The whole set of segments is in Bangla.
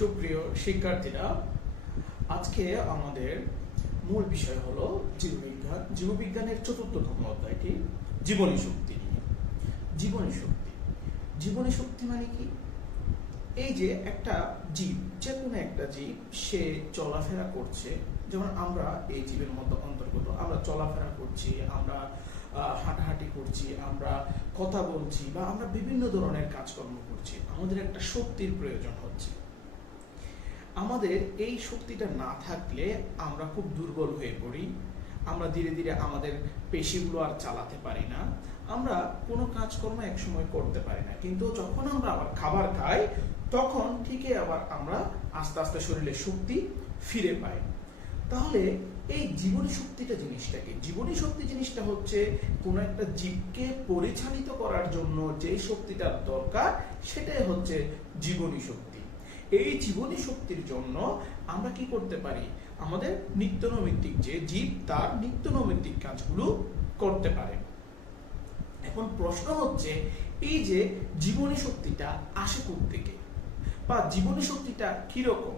সুপ্রিয় শিক্ষার্থীরা, আজকে আমাদের মূল বিষয় হলো জীববিজ্ঞান। জীববিজ্ঞানের চতুর্থতম অধ্যায়টি জীবনী শক্তি নিয়ে। জীবনী শক্তি, জীবনী শক্তি মানে কি? এই যে একটা জীব, যে কোনো একটা জীব সে চলাফেরা করছে, যেমন আমরা এই জীবের মধ্যে অন্তর্গত। আমরা চলাফেরা করছি, আমরা হাঁটাহাঁটি করছি, আমরা কথা বলছি, বা আমরা বিভিন্ন ধরনের কাজকর্ম করছি। আমাদের একটা শক্তির প্রয়োজন হচ্ছে। আমাদের এই শক্তিটা না থাকলে আমরা খুব দুর্বল হয়ে পড়ি। আমরা ধীরে ধীরে আমাদের পেশিগুলো আর চালাতে পারি না। আমরা কোনো কাজকর্ম একসময় করতে পারি না। কিন্তু যখন আমরা আবার খাবার খাই, তখন ঠিকই আবার আমরা আস্তে আস্তে শরীরে শক্তি ফিরে পাই। তাহলে এই জীবনী শক্তিটা জিনিসটা কি? জীবনী শক্তি জিনিসটা হচ্ছে কোনো একটা জীবকে পরিচালিত করার জন্য যে শক্তিটার দরকার, সেটাই হচ্ছে জীবনী শক্তি। এই জীবনী শক্তির জন্য আমরা কি করতে পারি? আমাদের নিত্যনৈমিত্তিক যে জীব, তার নিত্যনৈমিত্তিক কাজগুলো করতে পারে। এখন প্রশ্ন হচ্ছে, এই যে জীবনী শক্তিটা আসে কোত্থেকে, বা জীবনী শক্তিটা কিরকম?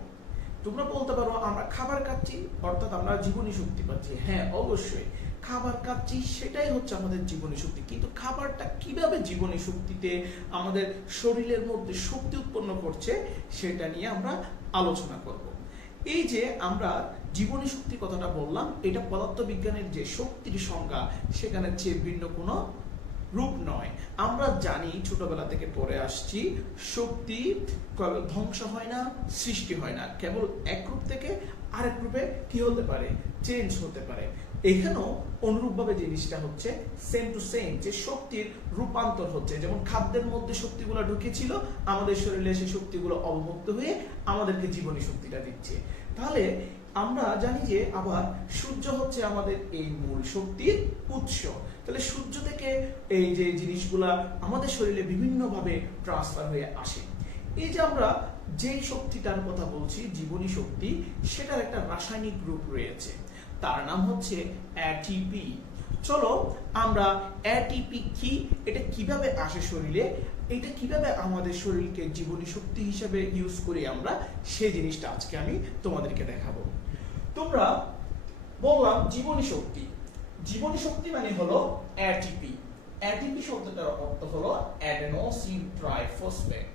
তোমরা বলতে পারো আমরা খাবার খাচ্ছি অর্থাৎ আমরা জীবনী শক্তি পাচ্ছি। হ্যাঁ, অবশ্যই খাবার খাচ্ছি, সেটাই হচ্ছে আমাদের জীবনী শক্তি। কিন্তু খাবারটা কিভাবে জীবনী শক্তিতে আমাদের শরীরের মধ্যে শক্তি উৎপন্ন করছে, সেটা নিয়ে আমরা আলোচনা করব। এই যে আমরা জীবনী শক্তি কথাটা বললাম, এটা পদার্থবিজ্ঞানের যে শক্তির সংজ্ঞা, সেখানে চেয়ে ভিন্ন কোনো রূপ নয়। আমরা জানি, ছোটবেলা থেকে পড়ে আসছি, শক্তি ধ্বংস হয় না, সৃষ্টি হয় না, কেবল এক রূপ থেকে আরেক রূপে কি হতে পারে? চেঞ্জ হতে পারে। এখানেও অনুরূপভাবে জিনিসটা হচ্ছে সেম টু সেম, যে শক্তির রূপান্তর হচ্ছে। যেমন খাদ্যের মধ্যে শক্তিগুলো ঢুকেছিল, আমাদের শরীরে সেই শক্তিগুলো অবমুক্ত হয়ে আমাদেরকে জীবনী শক্তিটা দিচ্ছে। তাহলে আমরা জানি যে আবার সূর্য হচ্ছে আমাদের এই মূল শক্তির উৎস। তাহলে সূর্য থেকে এই যে জিনিসগুলা আমাদের শরীরে বিভিন্নভাবে ট্রান্সফার হয়ে আসে। এই যে আমরা যেই শক্তিটার কথা বলছি, জীবনী শক্তি, সেটার একটা রাসায়নিক রূপ রয়েছে, তার নাম হচ্ছে এটিপি। চলো আমরা এটিপি কি, এটা কিভাবে আসে শরীরে, এটা কিভাবে আমাদের শরীরকে জীবনী শক্তি হিসেবে ইউজ করি আমরা, সেই জিনিসটা আজকে আমি তোমাদেরকে দেখাবো। তোমরা বললাম জীবনী শক্তি। জীবনী শক্তি মানে হলো এটিপি। এটিপি শব্দটার অর্থ হলো অ্যাডেনোসিন ট্রাইফসফেট।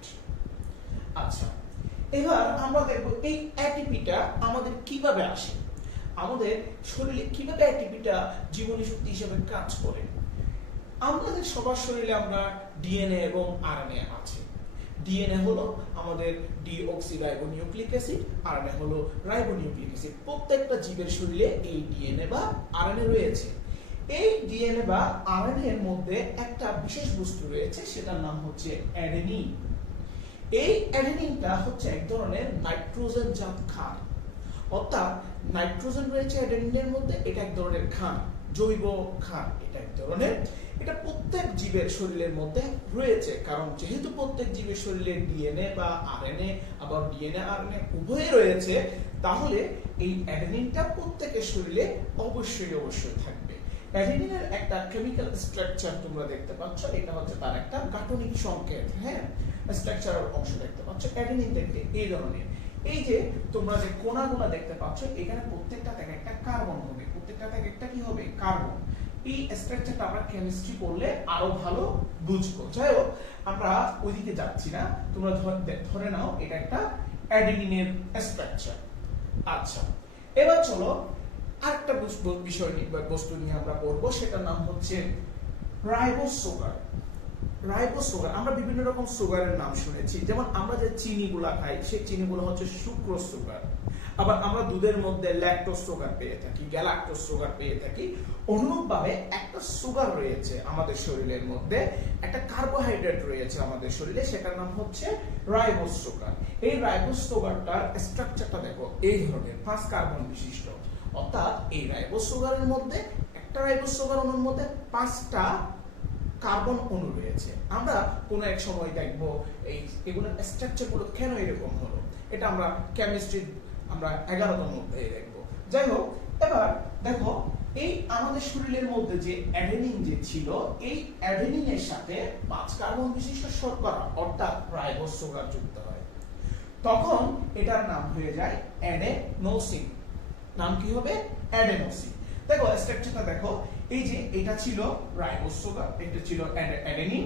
আচ্ছা, এবার আমরা দেখব এই এটিপিটা আমাদের কিভাবে আসে, আমাদের শরীরে কিভাবে এটিপিটা জীবনী শক্তি হিসেবে কাজ করে। আমাদের সবার শরীরে আমরা ডিএনএ এবং আরএনএ আছে। ডিএনএ হলো আমাদের ডিঅক্সিরাইবোনিউক্লিক অ্যাসিড, আরএনএ হলো রাইবোনিউক্লিক অ্যাসিড। প্রত্যেকটা জীবের শরীরে এই ডিএনএ বা আরএনএ রয়েছে। এই ডিএনএ বা আরএনএ এর মধ্যে একটা বিশেষ বস্তু রয়েছে, সেটার নাম হচ্ছে অ্যাডেনিন। এই অ্যাডেনিনটা হচ্ছে এক ধরনের নাইট্রোজেন জাত ক্ষার, অর্থাৎ নাইট্রোজেন রয়েছে অ্যাডেনিনের মধ্যে। এটা এক ধরনের ক্ষার, জৈব ক্ষার। এটা এক ধরনের, এটা প্রত্যেক জীবের শরীরের মধ্যে রয়েছে। কারণ যেহেতু প্রত্যেক জীবের শরীরে ডিএনএ বা আরএনএ, আবার ডিএনএ আরএনএ উভয়ই রয়েছে, তাহলে এই অ্যাডেনিনটা প্রত্যেকের শরীরে অবশ্যই থাকবে। অ্যাডেনিনের একটা কেমিক্যাল স্ট্রাকচার তোমরা দেখতে পাচ্ছ, এটা হচ্ছে তার একটা গাঠনিক সংকেত। হ্যাঁ, স্ট্রাকচারাল অংশ দেখতে পাচ্ছ। অ্যাডেনিন দেখতে এই ধরনের। এই যে তোমরা যে কোনাগুলো দেখতে পাচ্ছ, এখানে প্রত্যেকটা থেকে একটা কার্বন হবে, প্রত্যেকটা থেকে একটা কি হবে? কার্বন। এই স্ট্রাকচারটা আমরা কেমিস্ট্রি পড়লে আরো ভালো বুঝবো। যাই হোক, আমরা ওইদিকে যাচ্ছি না, তোমরা ধরে নাও এটা একটা অ্যাডেনিনের স্ট্রাকচার। আচ্ছা, এবার চলো আরেকটা বিষয় নিয়ে, বস্তু নিয়ে আমরা পড়বো, সেটার নাম হচ্ছে রাইবোজ সুগার। রাইবোজ সুগার, আমরা বিভিন্ন রকম সুগারের নাম শুনেছি। যেমন আমরা যে চিনিগুলা খাই, সেই চিনিগুলো হচ্ছে সুক্রোজ সুগার। আবার আমরা দুধের মধ্যে ল্যাকটোজ সুগার পেয়ে থাকি, গ্যালাক্টোজ সুগার পেয়ে থাকি। অনুরূপভাবে একটা সুগার রয়েছে আমাদের শরীরের মধ্যে, একটা কার্বোহাইড্রেট রয়েছে আমাদের শরীরে, সেটার নাম হচ্ছে রাইবোজ সুগার। এই রাইবোজ সুগারটার স্ট্রাকচারটা দেখো এই ধরনের, 5 কার্বন বিশিষ্ট। অর্থাৎ এই রাইবোজ সুগারের মধ্যে, একটা রাইবোজ সুগার অণুর মধ্যে 5টা কার্বন অণু রয়েছে। আমরা কোন এক সময় দেখব এই এগুলোর স্ট্রাকচার গুলো কেন এরকম হলো, এটা আমরা কেমিস্ট্রি আমরা 11তম অধ্যায়ে দেখব। যাই হোক, এবার দেখো এই আমাদের শরীরের মধ্যে যে অ্যাডেনিন যে ছিল, এই অ্যাডেনিনের সাথে 5 কার্বন বিশিষ্ট শর্করা অর্থাৎ রাইবোজ সুগার যুক্ত হয়। তখন এটার নাম হয়ে যায় অ্যাডেনোসিন। নাম কি হবে? অ্যাডেনোসিন। দেখো স্ট্রাকচারটা দেখো, এই যে এটা ছিল রাইবোজ সুগার, এটা ছিল অ্যাডেনিন,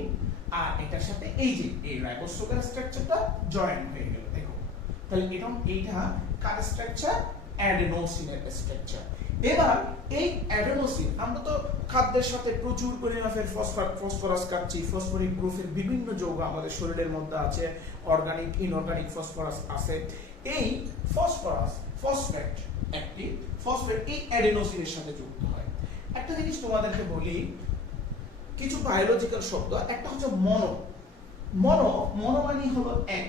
আর এটার সাথে এই যে এই রাইবোজ সুগার স্ট্রাকচারটা জয়েন হয়ে গেল। দেখো তাহলে এইটা কার স্ট্রাকচার? অ্যাডেনোসিনের স্ট্রাকচার। এবার এই অ্যাডেনোসিন, আমরা তো খাদ্যের সাথে প্রচুর পরিমাণে ফসফরাস খাচ্ছি, ফসফরিক গ্রুপের বিভিন্ন যৌগ আমাদের শরীরের মধ্যে আছে, অর্গানিক ইনঅর্গানিক ফসফরাস আছে। এই ফসফরাস ফসফেট, একটি ফসফেট এই অ্যাডেনোসিনের সাথে যুক্ত হয়। একটা জিনিস তোমাদেরকে বলি, কিছু বায়োলজিক্যাল শব্দ, একটা হচ্ছে মনো। মনো মানে হলো এক,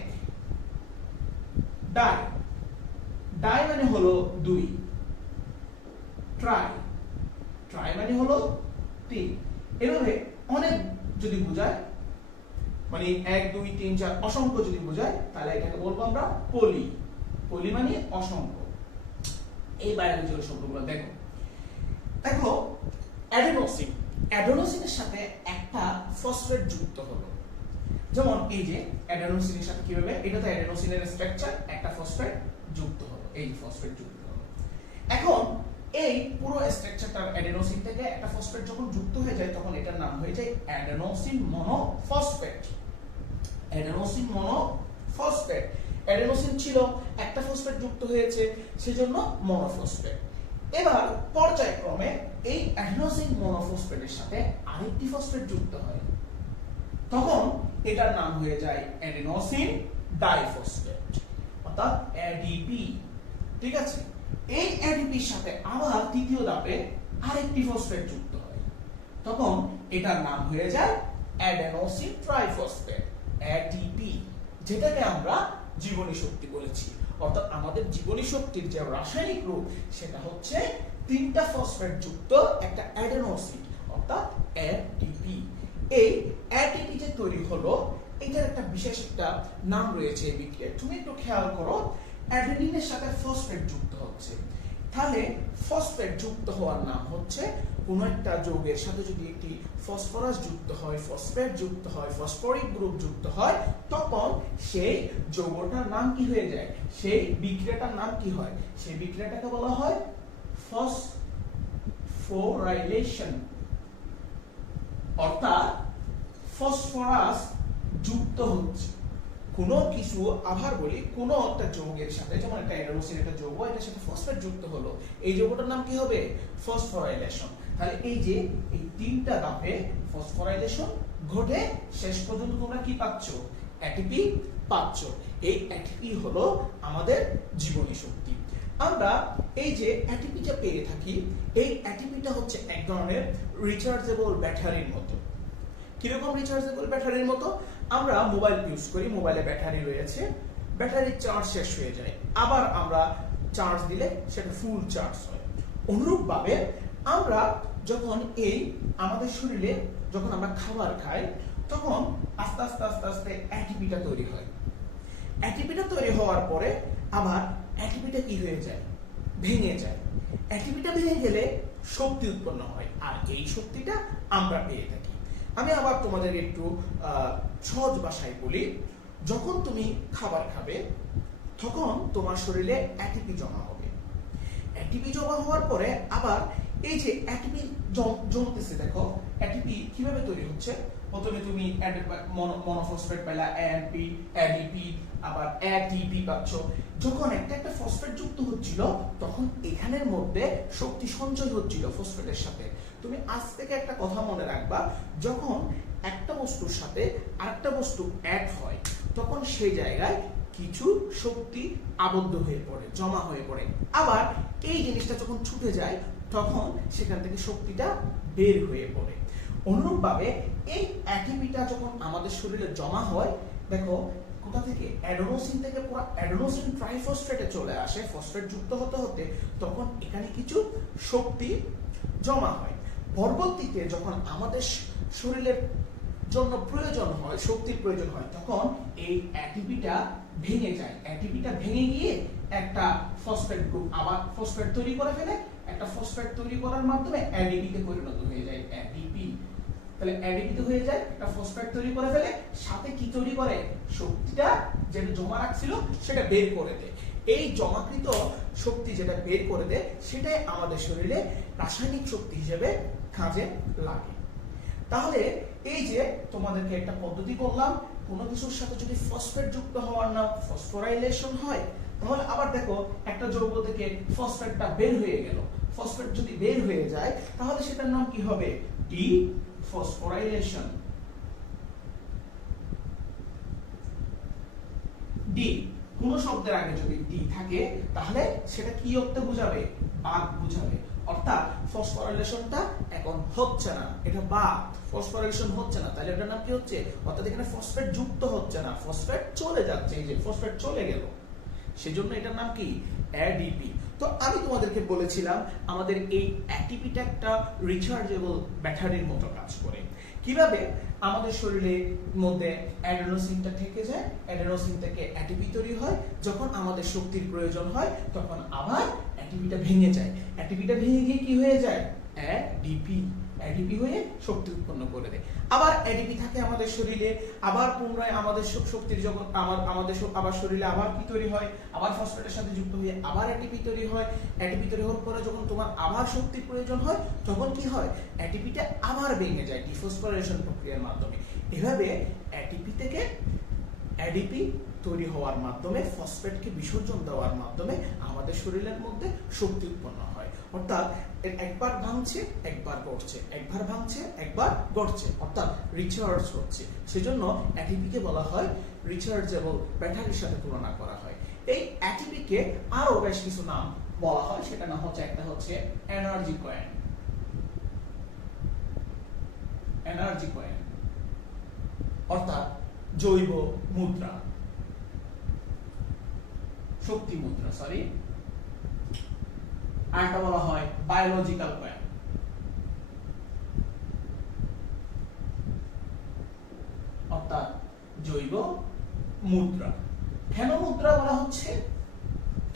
ডাই মানে হলো দুই, ট্রাই মানে হলো তিন। এভাবে অনেক যদি বোঝায়, মানে 1 2 3 4 অসংখ্য যদি বোঝায়, তাহলে এটাকে বলবো আমরা পলি মানে অসংখ্য। এই বায়োলজিক্যাল শব্দগুলো দেখো অ্যাডেনোসিনের সাথে একটা ফসফেট যুক্ত হলো। যেমন এই যে অ্যাডেনোসিনের সাথে কিভাবে, এটা তো অ্যাডেনোসিনের স্ট্রাকচার, একটা ফসফেট যুক্ত হলো, এই ফসফেট যুক্ত হলো। এখন এই পুরো স্ট্রাকচারটার অ্যাডেনোসিন থেকে একটা ফসফেট যখন যুক্ত হয়ে যায়, তখন এটার নাম হয়ে যায় অ্যাডেনোসিন মনোফসফেট। অ্যাডেনোসিন ছিল, একটা ফসফেট যুক্ত হয়েছে, সেজন্য মনোফসফেট। এবার পর্যায়ক্রমে এই অ্যাডেনোসিন মনোফসফেটের সাথে আরেকটি ফসফেট যুক্ত হয়, তখন এটার নাম হয়ে যায় অ্যাডেনোসিন ডাইফসফেট, অর্থাৎ এডিপি। ঠিক আছে, এই এডিপির সাথে আবার তৃতীয় ধাপে আরেকটি ফসফেট যুক্ত হয়, তখন এটার নাম হয়ে যায় অ্যাডেনোসিন ট্রাইফসফেট, এডিপি, যেটাকে আমরা জীবনী শক্তি বলেছি। অর্থাৎ আমাদের জীবনী শক্তির যে রাসায়নিক রূপ, সেটা হচ্ছে তিনটা ফসফেট যুক্ত একটা অ্যাডেনোসিন, অর্থাৎ এডিপি। এই এডিপি যে তৈরি হলো, এটার একটা বিশেষ একটা নাম রয়েছে এই বিক্রিয়ায়। তুমি একটু খেয়াল করো, অ্যাডেনিনের সাথে ফসফেট যুক্ত হচ্ছে, তাহলে ফসফেট যুক্ত হওয়ার নাম হচ্ছে, কোন একটা যৌগের সাথে যদি একটি ফসফরাস যুক্ত হয়, ফসফেট যুক্ত হয়, ফসফরিক গ্রুপ যুক্ত হয়, তখন সেই যৌগটার নাম কি হয়ে যায়, সেই বিক্রিয়াটার নাম কি হয়, সেই বিক্রিয়াটাকে বলা হয় ফসফোরাইলেশন। অর্থাৎ ফসফরাস যুক্ত হচ্ছে কোনো কিছু, আবার বলি, কোন একটা যৌগের সাথে, যেমন একটা অ্যাডেনোসিন একটা যৌগ, এটার সাথে ফসফেট যুক্ত হলো, এই যৌগটার নাম কি হবে? ফসফোরাইলেশন। তাহলে এই যে এই তিনটা ধাপে ফসফোরাইলেশন ঘটে, শেষ পর্যন্ত তোমরা কি পাচ্ছ? এটিপি পাচ্ছ। এই এটিপি হলো আমাদের জীবনী শক্তি। আমরা এই যে এটিপিটা পেয়ে থাকি, এই এটিপিটা হচ্ছে এক ধরনের রিচার্জেবল ব্যাটারির মতো। কিরকম রিচার্জেবল ব্যাটারির মতো? আমরা মোবাইল ইউজ করি, মোবাইলে ব্যাটারি রয়েছে, ব্যাটারির চার্জ শেষ হয়ে যায়, আবার আমরা চার্জ দিলে সেটা ফুল চার্জ হয়। অনুরূপভাবে আমরা যখন এই আমাদের শরীরে যখন আমরা খাবার খাই, তখন আস্তে আস্তে আস্তে আস্তে এটিপিটা তৈরি হয়। এটিপিটা তৈরি হওয়ার পরে আবার এটিপিটা কি হয়ে যায়? ভেঙে যায়। এটিপিটা ভেঙে গেলে শক্তি উৎপন্ন হয়, আর এই শক্তিটা আমরা পেয়ে থাকি। আমি আবার তোমাদের একটু সহজ ভাষায় বলি, যখন তুমি খাবার খাবে, তখন তোমার শরীরে এটিপি জমা হবে। এটিপি জমা হওয়ার পরে আবার এই যে এটিপি জমতেছে, দেখো এটিপি কিভাবে তৈরি হচ্ছে। প্রথমে তুমি মনোফসফেট পেলা, এডিপি, আবার এটিপি পাচ্ছ। যখন একটা একটা ফসফেট যুক্ত হচ্ছিল, তখন এখানের মধ্যে শক্তি সঞ্চয় হচ্ছিল ফসফেটের সাথে। তুমি আজ থেকে একটা কথা মনে রাখবা, যখন একটা বস্তুর সাথে আরেকটা বস্তু অ্যাড হয়, তখন সেই জায়গায় কিছু শক্তি আবদ্ধ হয়ে পড়ে, জমা হয়ে পড়ে। আবার এই জিনিসটা যখন ছুটে যায়, তখন সেখান থেকে শক্তিটা বের হয়ে পড়ে। অনুরূপভাবে এই এটিপিটা যখন আমাদের শরীরে জমা হয়, দেখো কোথা থেকে? অ্যাডেনোসিন থেকে পুরো অ্যাডেনোসিন ট্রাইফসফেটে চলে আসে, ফসফেট যুক্ত হতে হতে, তখন এখানে কিছু শক্তি জমা হয়। পরবর্তীতে যখন আমাদের শরীরের জন্য প্রয়োজন হয়, শক্তির প্রয়োজন হয়, তখন এই এটিপিটা ভেঙে যায়। এটিপিটা ভেঙে গিয়ে একটা ফসফেট গ্রুপ আবার ফসফেট তৈরি করে ফেলে, একটা ফসফেট তৈরি করার মাধ্যমে এডিপি তে পরিণত হয়ে যায়, এডিপি। তাহলে অ্যাডিপিতে হয়ে যায়, একটা ফসফেট তৈরি করে ফেলে, সাথে কি তৈরি করে, শক্তিটা যেটা জমা রাখছিল সেটা বের করে দেয়। এই জমাকৃত শক্তি যেটা বের করে দেয় সেটাই আমাদের শরীরে রাসায়নিক শক্তি হিসেবে কাজে লাগে। তাহলে এই যে তোমাদেরকে একটা পদ্ধতি বললাম, কোনো কিছুর সাথে যদি ফসফেট যুক্ত হওয়ার নাম ফসফোরাইলেশন হয়, তাহলে আবার দেখো একটা যৌগ থেকে ফসফেটটা বের হয়ে গেল, ফসফেট যদি বের হয়ে যায় তাহলে সেটার নাম কি হবে, ডি ফসফোরাইলেশন। ডি, কোন শব্দের আগে যদি ডি থাকে তাহলে সেটা কি অর্থে বোঝাবে, বাদ বোঝাবে। অর্থাৎ ফসফোরাইলেশনটা এখন হচ্ছে না, এটা বাদ, ফসফোরাইলেশন হচ্ছে না, তাহলে এটার নাম কি হচ্ছে, অর্থাৎ এখানে ফসফেট যুক্ত হচ্ছে না, ফসফেট চলে যাচ্ছে, এই যে ফসফেট চলে গেল, সেজন্য এটার নাম কি, অ্যাডিপি। তো আমি তোমাদেরকে বলেছিলাম আমাদের এই অ্যাটিপিটা একটা রিচার্জেবল ব্যাটারির মতো কাজ করে। কিভাবে, আমাদের শরীরের মধ্যে অ্যাডেনোসিনটা থেকে যায়, অ্যাডেনোসিন থেকে অ্যাটিপি তৈরি হয়, যখন আমাদের শক্তির প্রয়োজন হয় তখন আবার অ্যাটিপিটা ভেঙে যায়, অ্যাটিপিটা ভেঙে গিয়ে কি হয়ে যায়, অ্যাডিপি, অ্যাডিপি হয়ে শক্তি উৎপন্ন করে দেয়। আবার অ্যাডিপি থাকে আমাদের শরীরে, আবার পুনরায় আমাদের শক্তির জগৎ আমাদের আবার শরীরে আবার কি তৈরি হয়, আবার ফসফেটের সাথে যুক্ত হয়ে আবার অ্যাটিপি তৈরি হয়, অ্যাটিপি তৈরি হওয়ার পরে যখন তোমার আবার শক্তির প্রয়োজন হয় তখন কি হয়, অ্যাটিপিটা আবার ভেঙে যায় ডিফসফোরাইলেশন প্রক্রিয়ার মাধ্যমে। এভাবে অ্যাটিপি থেকে অ্যাডিপি তৈরি হওয়ার মাধ্যমে, ফসফেটকে বিসর্জন দেওয়ার মাধ্যমে আমাদের শরীরের মধ্যে শক্তি উৎপন্ন হয়। অর্থাৎ একবার ভাঙছে একবার গড়ছে, একবার ভাঙছে একবার গড়ছে, অর্থাৎ রিচার্জ হচ্ছে। সেজন্য অ্যাটিপিকে বলা হয় রিচার্জেবল ব্যাটারির সাথে তুলনা করা হয়। এই অ্যাটিপিকে আরো বেশ কিছু নাম বলা হয়, সেটা নাম হচ্ছে, একটা হচ্ছে এনার্জি কয়েন, এনার্জি কয়েন অর্থাৎ জৈব মুদ্রা, শক্তি মুদ্রা, সরি, আরেকটা বলা হয় বায়োলজিক্যাল কয়েন, অর্থাৎ জৈব মুদ্রা। কেন মুদ্রা বলা হচ্ছে,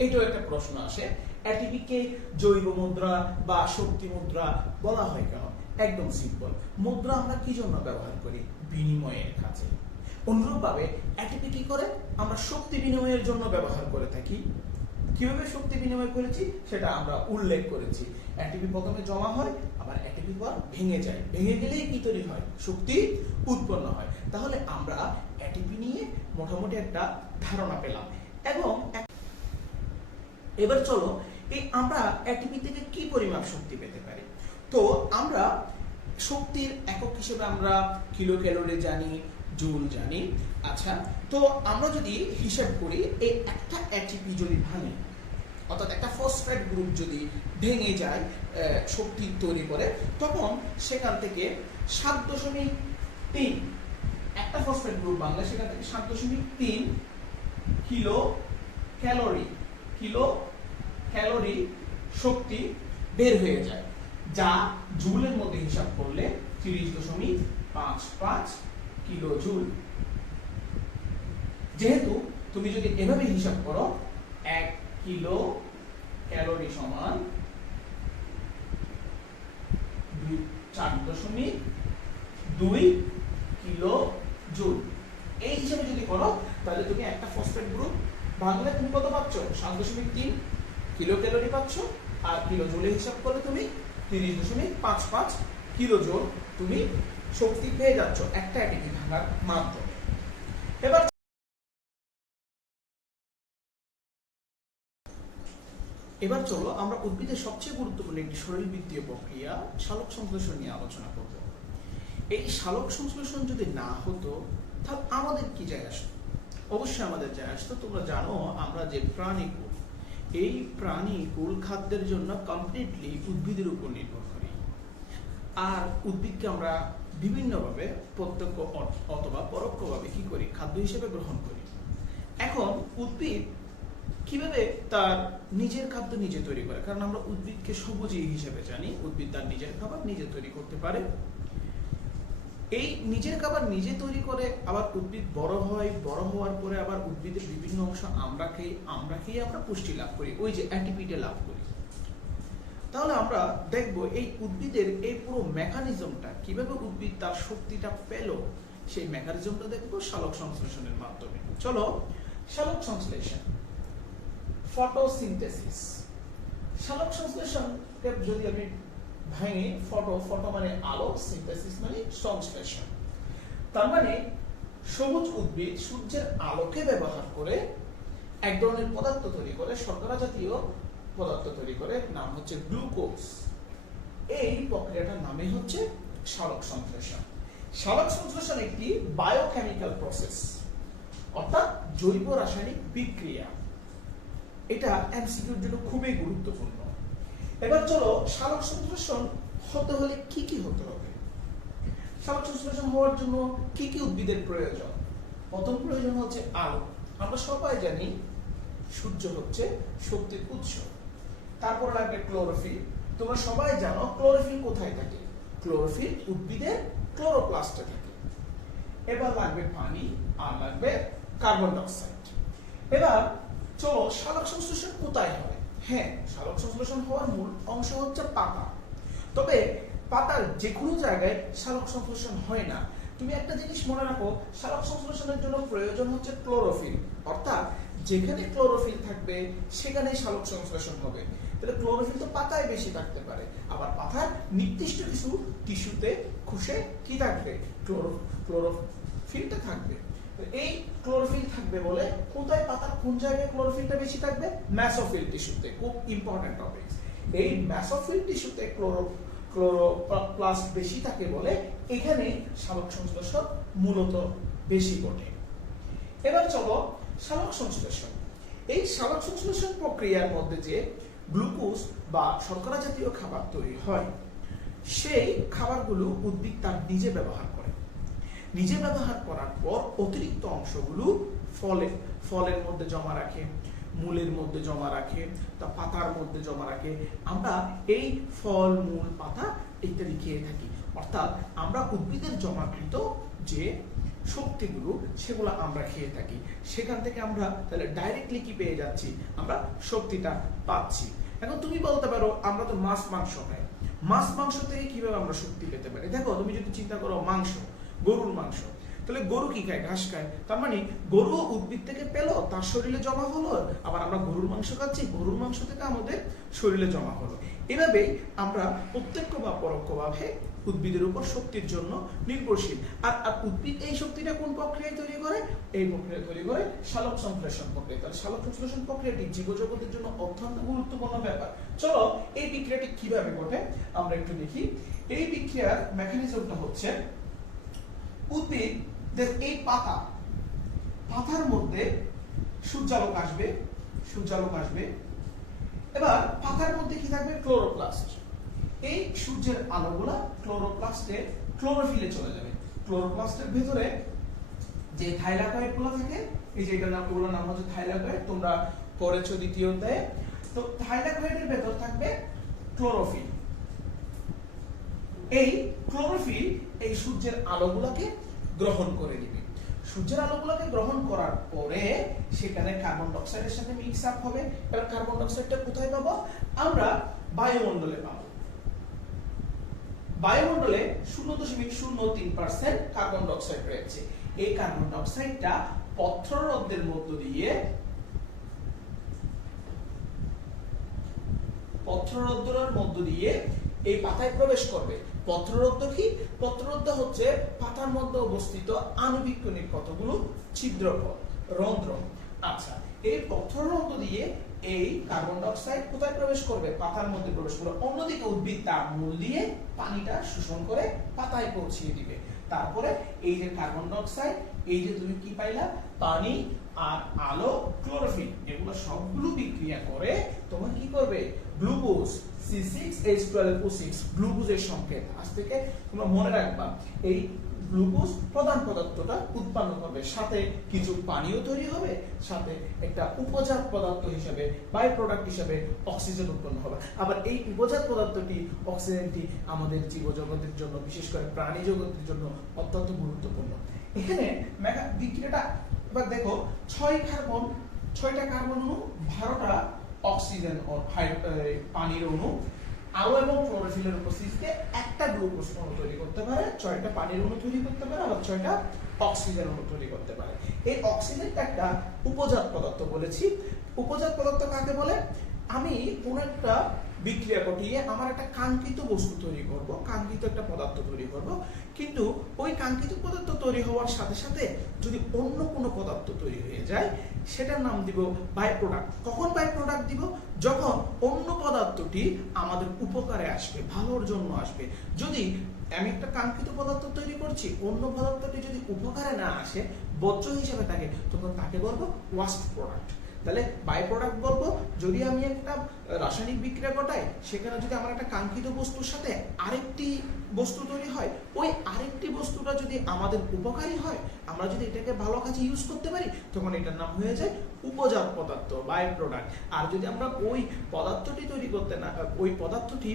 এটাও একটা প্রশ্ন আসে, অ্যাটিপিকে জৈব মুদ্রা বা শক্তি মুদ্রা বলা হয় কেন? একদম সিম্পল, মুদ্রা আমরা কি জন্য ব্যবহার করি, বিনিময়ের কাজে। অনুরূপভাবে অ্যাটিপি কি করে, আমরা শক্তি বিনিময়ের জন্য ব্যবহার করে থাকি। কিভাবে শক্তি বিনিময় করেছি সেটা আমরা উল্লেখ করেছি। অ্যাটিপি প্রথমে জমা হয়, আবার অ্যাটিপি পর ভেঙে যায়, ভেঙে গেলেই কি তৈরি হয়, শক্তি উৎপন্ন হয়। তাহলে আমরা অ্যাটিপি নিয়ে মোটামুটি একটা ধারণা পেলাম। এবং এবার চলো এই আমরা অ্যাটিপি থেকে কি পরিমাপ শক্তি পেতে পারি। তো আমরা শক্তির একক হিসেবে আমরা কিলো ক্যালোরি জানি, জুল জানি। আচ্ছা, তো আমরা যদি হিসাব করি, এই একটা অ্যাটিপি যদি ভাঙে, অর্থাৎ একটা ফসফেট গ্রুপ যদি ভেঙে যায় শক্তি তৈরি করে, তখন সেখান থেকে 7.3 একটা ফসফেট গ্রুপ ভাঙলে সেখান থেকে 7.3 কিলো ক্যালোরি শক্তি বের হয়ে যায়, যা জুলের মধ্যে হিসাব করলে 30.55 কিলো জুল। যেহেতু তুমি যদি এভাবে হিসাব করো, 1 কিলো ক্যালোরি সমান 4.2 কিলো জুল, এই হিসাবে যদি করো তাহলে তুমি একটা ফসফেট গ্রুপ ভাঙলে তুমি কত পাচ্ছ, 7.3 কিলো ক্যালোরি পাচ্ছ, আর কিলো জুলে হিসাব করলে তুমি 30.55 কিলো জুল তুমি শক্তি পেয়ে যাচ্ছ একটা অ্যাটিপি ভাঙার মাধ্যমে। এবার চলো আমরা উদ্ভিদের সবচেয়ে গুরুত্বপূর্ণ একটি শরীরবৃত্তীয় প্রক্রিয়া সালোক সংশ্লেষণ নিয়ে আলোচনা করব। এই সালোক সংশ্লেষণ যদি না হতো তাহলে আমাদের কি যায় আসতো? অবশ্যই আমাদের যায় আসতো। তোমরা জানো আমরা যে প্রাণীকুল, এই প্রাণীকুল খাদ্যের জন্য কমপ্লিটলি উদ্ভিদের উপর নির্ভর করি। আর উদ্ভিদকে আমরা বিভিন্নভাবে প্রত্যক্ষ অথবা পরোক্ষভাবে কি করি, খাদ্য হিসেবে গ্রহণ করি। এখন উদ্ভিদ কিভাবে তার নিজের খাদ্য নিজে তৈরি করে, কারণ আমরা উদ্ভিদকে সবুজীবী হিসেবে জানি, উদ্ভিদ তার নিজের খাবার নিজে তৈরি করতে পারে। এই নিজের খাবার নিজে তৈরি করে আবার উদ্ভিদ বড় হয়, বড় হওয়ার পরে আবার উদ্ভিদের বিভিন্ন অংশ আমরা খেয়ে আমরা পুষ্টি লাভ করি, ওই যে অ্যাটিপিটা লাভ করি। তাহলে আমরা দেখব এই উদ্ভিদের এই পুরো মেকানিজমটা, কিভাবে উদ্ভিদ তার শক্তিটা পেল, সেই মেকানিজমটা দেখব সালোক সংশ্লেষণের মাধ্যমে। চলো, সালোক সংশ্লেষণ, ফটোসিনথেসিস। সালোক সংশ্লেষণকে যদি আমি ভেঙে, ফটো মানে আলো, সিনথেসিস মানে সংশ্লেষণ। তার মানে সবুজ উদ্ভিদ সূর্যের আলোকে ব্যবহার করে এক ধরনের পদার্থ তৈরি করে, শর্করা জাতীয় পদার্থ তৈরি করে, নাম হচ্ছে গ্লুকোজ। এই প্রক্রিয়াটার নামে হচ্ছে সালোক সংশ্লেষণ। সালোক সংশ্লেষণ একটি বায়োকেমিক্যাল প্রসেস, অর্থাৎ জৈব রাসায়নিক বিক্রিয়া। এটা এমসিকিউর জন্য খুবই গুরুত্বপূর্ণ। এবার চলো, সালোক সংশ্লেষণ হতে হলে কি কি হতে হবে? সালোক সংশ্লেষণ হওয়ার জন্য কি কি উদ্ভিদের প্রয়োজন? প্রথম প্রয়োজন হচ্ছে আলো। আমরা সবাই জানি সূর্য হচ্ছে শক্তির উৎস। তারপর লাগবে ক্লোরোফিল। তোমরা সবাই জানো ক্লোরোফিল কোথায় থাকে? ক্লোরোফিল উদ্ভিদের ক্লোরোপ্লাস্টে থাকে। এবার লাগবে পানি, আর লাগবে কার্বন ডাই অক্সাইড। এবার চলো, সালোক সংশ্লেষণ কোথায় হয়? হ্যাঁ, সালোক সংশ্লেষণ হওয়ার মূল অংশ হচ্ছে পাতা। তবে পাতার যে কোনো জায়গায় সালোক সংশ্লেষণ হয় না। তুমি একটা জিনিস মনে রাখো, সালোক সংশ্লেষণের জন্য প্রয়োজন হচ্ছে ক্লোরোফিল, অর্থাৎ যেখানে ক্লোরোফিল থাকবে সেখানেই সালোক সংশ্লেষণ হবে। তাহলে ক্লোরোফিল তো পাতায় বেশি থাকতে পারে, আবার পাতার নির্দিষ্ট কিছু টিস্যুতে খুশে কি থাকবে? ক্লোরোফিলটা থাকবে। এই ক্লোরোফিল থাকবে বলে কোথায়, পাতার কোন জায়গায় ক্লোরোফিলটা বেশি থাকবে? মেসোফিল টিস্যুতে। খুব ইম্পর্টেন্ট টপিক। এই মেসোফিল টিস্যুতে ক্লোরোপ্লাস্ট বেশি থাকে বলে এখানে সালোক সংশ্লেষণ মূলত বেশি ঘটে। এবার চলো, সালোক সংশ্লেষণ। এই সালোক সংশ্লেষণ প্রক্রিয়ার মধ্যে যে গ্লুকোজ বা শর্করা জাতীয় খাবার তৈরি হয়, সেই খাবারগুলো উদ্ভিদ তার নিজে ব্যবহার করে। নিজে ব্যবহার করার পর অতিরিক্ত অংশগুলো ফলের মধ্যে জমা রাখে, মূলের মধ্যে জমা রাখে, তা পাতার মধ্যে জমা রাখে। আমরা এই ফল, মূল, পাতা ইত্যাদি খেয়ে থাকি। অর্থাৎ আমরা উদ্ভিদের জমাকৃত যে শক্তিগুলো সেগুলো আমরা খেয়ে থাকি। সেখান থেকে আমরা তাহলে ডাইরেক্টলি কি পেয়ে যাচ্ছি? আমরা শক্তিটা পাচ্ছি। এখন তুমি বলতে পারো আমরা তো মাছ মাংস খাই, মাছ মাংস থেকে কিভাবে আমরা শক্তি পেতে পারি? দেখো, তুমি যদি চিন্তা করো মাংস, গরুর মাংস, তাহলে গরু কি খায়? ঘাস খায়। তার মানে গরু উদ্ভিদ থেকে পেলো, তার শরীরে জমা হলো, আবার আমরা গরুর মাংস খাচ্ছি, গরুর মাংস থেকে আমাদের শরীরে জমা হলো। এভাবেই আমরা প্রত্যক্ষ বা পরোক্ষভাবে উদ্ভিদের উপর শক্তির জন্য নির্ভরশীল। আর উদ্ভিদ এই শক্তিটা কোন প্রক্রিয়ায় তৈরি করে? এই প্রক্রিয়া তৈরি করে সালোক সংশ্লেষণ প্রক্রিয়া। তাহলে সালোক সংশ্লেষণ প্রক্রিয়াটি জীবজগতের জন্য অত্যন্ত গুরুত্বপূর্ণ ব্যাপার। চলো, এই বিক্রিয়াটি কিভাবে ঘটে আমরা একটু দেখি। এই বিক্রিয়ার মেকানিজমটা হচ্ছে, উদ্ভিদের এই পাতার মধ্যে সূর্যালোক আসবে। এবার পাতার মধ্যে কি থাকবে? ক্লোরোপ্লাস্ট। এই সূর্যের আলোগুলা ক্লোরোপ্লাস্টে ক্লোরোফিলে চলে যাবে। ক্লোরোপ্লাস্টের ভেতরে যে থাইলাকয়েড গুলো থাকে, এই যে এটার নাম হচ্ছে থাইলাকয়েড, তোমরা পড়েছো দ্বিতীয় অধ্যায়ে। তো থাইলাকয়েডের ভেতর থাকবে ক্লোরোফিল। এই ক্লোরোফিল এই সূর্যের আলোগুলোকে গ্রহণ করে নিবে। সূর্যের আলোগুলোকে গ্রহণ করার পরে সেখানে কার্বন ডাই অক্সাইডের সাথে মিক্স আপ হবে। এবার কার্বন ডাই অক্সাইডটা কোথায় পাবো? আমরা বায়ুমণ্ডলে পাবো। বায়ুমণ্ডলে 0.03% কার্বন ডাই অক্সাইড রয়েছে। এই কার্বন ডাই অক্সাইডটা পত্ররন্ধ্রের মধ্য দিয়ে এই পাতায় প্রবেশ করবে। পত্ররন্ধ্র কি? পত্ররন্ধ্র হচ্ছে পাতার মধ্যে অবস্থিত আণবিক কণিক কতগুলো ছিদ্রপথ, রন্ধ্র। আচ্ছা, এই পত্ররন্ধ্র দিয়ে এই কার্বন ডাই অক্সাইড কোথায় প্রবেশ করবে? পাতার মধ্যে প্রবেশ করবে। অন্যদিকে উদ্ভিদ তার মূল দিয়ে পানিটা শোষণ করে পাতায় পৌঁছিয়ে দিবে। তারপরে এই যে কার্বন ডাই অক্সাইড, এই যে তুমি কি পাইলা? পানি আর আলো, ক্লোরোফিল, এগুলো সবগুলো বিক্রিয়া করে তোমার কি করবে? গ্লুকোজ, C6H12O6, গ্লুকোজের সংকেত। আজ থেকে তোমরা মনে রাখবা, এই গ্লুকোজ প্রধান পদার্থটা উৎপন্ন করবে, সাথে কিছু পানিও তৈরি হবে, সাথে একটা উপজাত পদার্থ হিসেবে, বাই প্রোডাক্ট হিসেবে অক্সিজেন উৎপন্ন হবে। আবার এই উপজাত পদার্থটি, অক্সিজেনটি আমাদের জীবজগতের জন্য, বিশেষ করে প্রাণী জগতের জন্য অত্যন্ত গুরুত্বপূর্ণ। এখানে বিক্রিয়াটা এবার দেখো, 6টা কার্বন অণু, 12টা অক্সিজেন ও পানির অণু, আলো এবং ক্লোরোফিলের উপস্থিতিতে একটা গ্লুকোজ অণু তৈরি করতে পারে, 6টা পানির অণু তৈরি করতে পারে, আবার 6টা অক্সিজেন অণু তৈরি করতে পারে। এই অক্সিজেনটা একটা উপজাত পদার্থ বলেছি। উপজাত পদার্থ কাকে বলে? আমি কোন একটা বিক্রিয়া ঘটিয়ে আমার একটা কাঙ্ক্ষিত বস্তু তৈরি করব, কাঙ্ক্ষিত একটা পদার্থ তৈরি করব, কিন্তু ওই কাঙ্ক্ষিত পদার্থ তৈরি হওয়ার সাথে সাথে যদি অন্য কোনো পদার্থ তৈরি হয়ে যায়, সেটার নাম দিব বাই প্রোডাক্ট। কখন বাই প্রোডাক্ট দিব? যখন অন্য পদার্থটি আমাদের উপকারে আসবে, ভালোর জন্য আসবে। যদি আমি একটা কাঙ্ক্ষিত পদার্থ তৈরি করছি, অন্য পদার্থটি যদি উপকারে না আসে, বর্জ্য হিসেবে থাকে, তখন তাকে বলবো ওয়াস্ট প্রোডাক্ট। তাহলে বাই প্রোডাক্ট বলবো যদি আমি একটা রাসায়নিক বিক্রিয়া ঘটাই, সেখানে যদি আমার একটা কাঙ্ক্ষিত বস্তুর সাথে আরেকটি বস্তু তৈরি হয়, ওই আরেকটি বস্তুটা যদি আমাদের উপকারী হয়, আমরা যদি এটাকে ভালো কাজে ইউজ করতে পারি, তখন এটার নাম হয়ে যায় উপজাত পদার্থ, বাই প্রোডাক্ট। আর যদি আমরা ওই পদার্থটি তৈরি করতে না, ওই পদার্থটি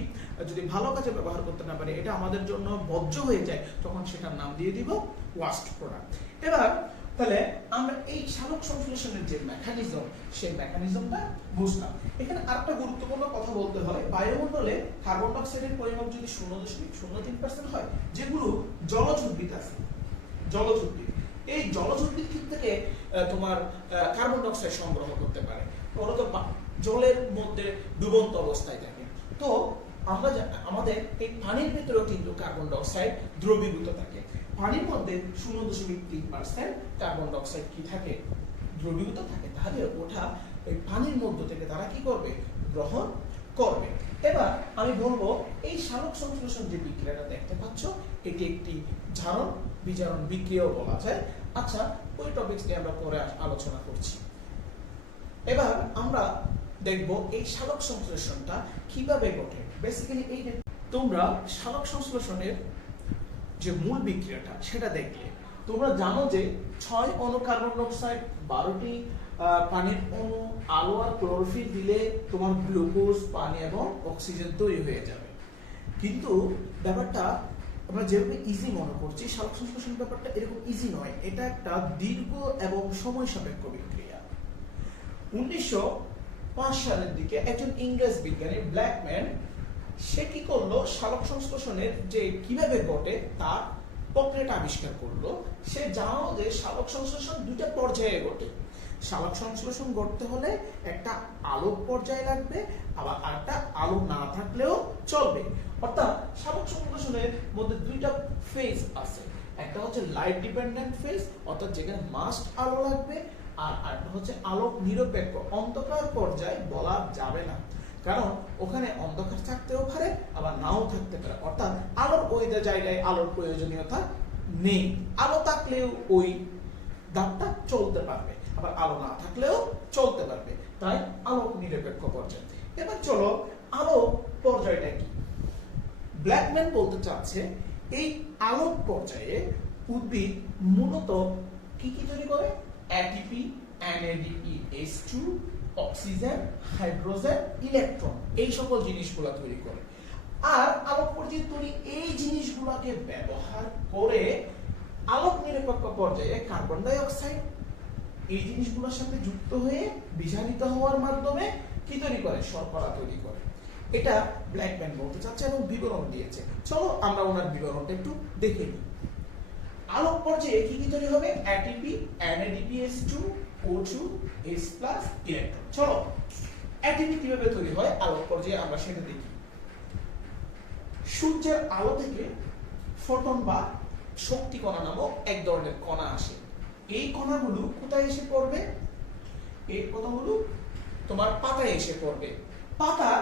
যদি ভালো কাজে ব্যবহার করতে না পারি, এটা আমাদের জন্য বর্জ্য হয়ে যায়, তখন সেটার নাম দিয়ে দিব ওয়াস্ট প্রোডাক্ট। এবার তাহলে আমরা এই সালোক সংশ্লেষণের যে মেকানিজম, সেই মেকানিজমটা বুঝলাম। এখানে আরেকটা গুরুত্বপূর্ণ কথা বলতে হয়, বায়ুমণ্ডলে কার্বন ডাই অক্সাইডের পরিমাণ যদি 0.03% হয়, যেগুলো জলজ উদ্ভিদ আছে, জলজ উদ্ভিদ, এই জলজ উদ্ভিদ থেকে তোমার কার্বন ডাই অক্সাইড সংগ্রহ করতে পারে, ওরা তো জলের মধ্যে ডুবন্ত অবস্থায় থাকে। তো আমরা আমাদের এই পানির ভিতরেও কিন্তু কার্বন ডাই অক্সাইড দ্রবীভূত থাকে। পানির মধ্যে 0.3% কার্বন ডাই অক্সাইড কি থাকে? দ্রবীভূত থাকে। তাহলে ওটা এই পানির মধ্য থেকে তারা কি করবে? গ্রহণ করবে। এবার আমি বলবো এই সালোক সংশ্লেষণ যে বিক্রিয়াটা দেখতে পাচ্ছ, এটি একটি জারণ বিজারণ বিক্রিয়াও বলা যায়। আচ্ছা, ওই টপিকস নিয়ে আমরা পরে আলোচনা করছি। এবার আমরা দেখব এই সালোক সংশ্লেষণটা কিভাবে ঘটে। বেসিক্যালি এই তোমরা সালোক সংশ্লেষণের যে মূল বিক্রিয়াটা সেটা দেখলে তোমরা জানো যে 6 অণু কার্বন ডাই অক্সাইড, 12টি পানির অণু, আলো আর ক্লোরোফিল দিলে তোমার গ্লুকোজ, পানি এবং অক্সিজেন তৈরি হয়ে যাবে। কিন্তু ব্যাপারটা আমরা যেভাবে ইজি মনে করছি, সালোক সংশ্লেষণ ব্যাপারটা এরকম ইজি নয়। এটা একটা দীর্ঘ এবং সময় সাপেক্ষ বিক্রিয়া। 1905 সালের দিকে একজন ইংরেজ বিজ্ঞানী ব্ল্যাকম্যান, সে কি করলো? সালোক সংশ্লেষণের যে কিভাবে ঘটে তার প্রক্রিয়াটা আবিষ্কার করলো। সে জানো যে সালোক সংশ্লেষণ দুইটা পর্যায়ে ঘটে। সালোক সংশ্লেষণ ঘটতে হলে একটা আলোক পর্যায়ে লাগবে, আবার আরেকটা আলো না থাকলেও চলবে। অর্থাৎ সালোক সংশ্লেষণের মধ্যে দুইটা ফেজ আছে। একটা হচ্ছে লাইট ডিপেন্ডেন্ট ফেজ, অর্থাৎ যেখানে মাস্ট আলো লাগবে, আর আরেকটা হচ্ছে আলোক নিরপেক্ষ অন্ধকার পর্যায়ে বলা যাবে না, কারণ ওখানে অন্ধকার থাকতেও পারে আবার নাও থাকতে পারে। অর্থাৎ আলোর ওই জায়গায় আলোর প্রয়োজনীয়তা নেই, আলো থাকলেও ওই ধাপটা চলতে পারবে, আবার আলো না থাকলেও চলতে পারবে। তাই আলোক নিরপেক্ষ পর্যায়। এবার চলো আলো পর্যায়টা কি। ব্ল্যাকম্যান বলতে চাচ্ছে এই আলোক পর্যায়ে উদ্ভিদ মূলত কি কি তৈরি করে? ATP, NADPH2, oxygen, hydrogen, electron, এই সকল জিনিসগুলো তৈরি করে। আর আলোক পর্যায়ে তৈরি এই জিনিসগুলোকে ব্যবহার করে আলোক নিরপেক্ষ পর্যায়ে কার্বন ডাই অক্সাইড এই জিনিসগুলোর সাথে যুক্ত হয়ে বিজারিত হওয়ার মাধ্যমে কি তৈরি করে? শর্করা তৈরি করে। এটা ব্ল্যাকম্যান বলতে চাচ্ছে এবং বিবরণ দিয়েছে। চলো আমরা ওনার বিবরণটা একটু দেখে নিই। আলোক পর্যায়ে কি কি তৈরি হবে? ATP, NADPH2, O2, H+, electron. চলো ATP কিভাবে তৈরি হয় আলোক পর্যায়ে আমরা সেটা দেখি। সূর্যের আলো থেকে ফোটন বা শক্তি কণা নামক এক ধরনের কণা আসে। এই কণাগুলো কোথায় এসে পড়বে? এই কণাগুলো তোমার পাতায় এসে পড়বে। পাতার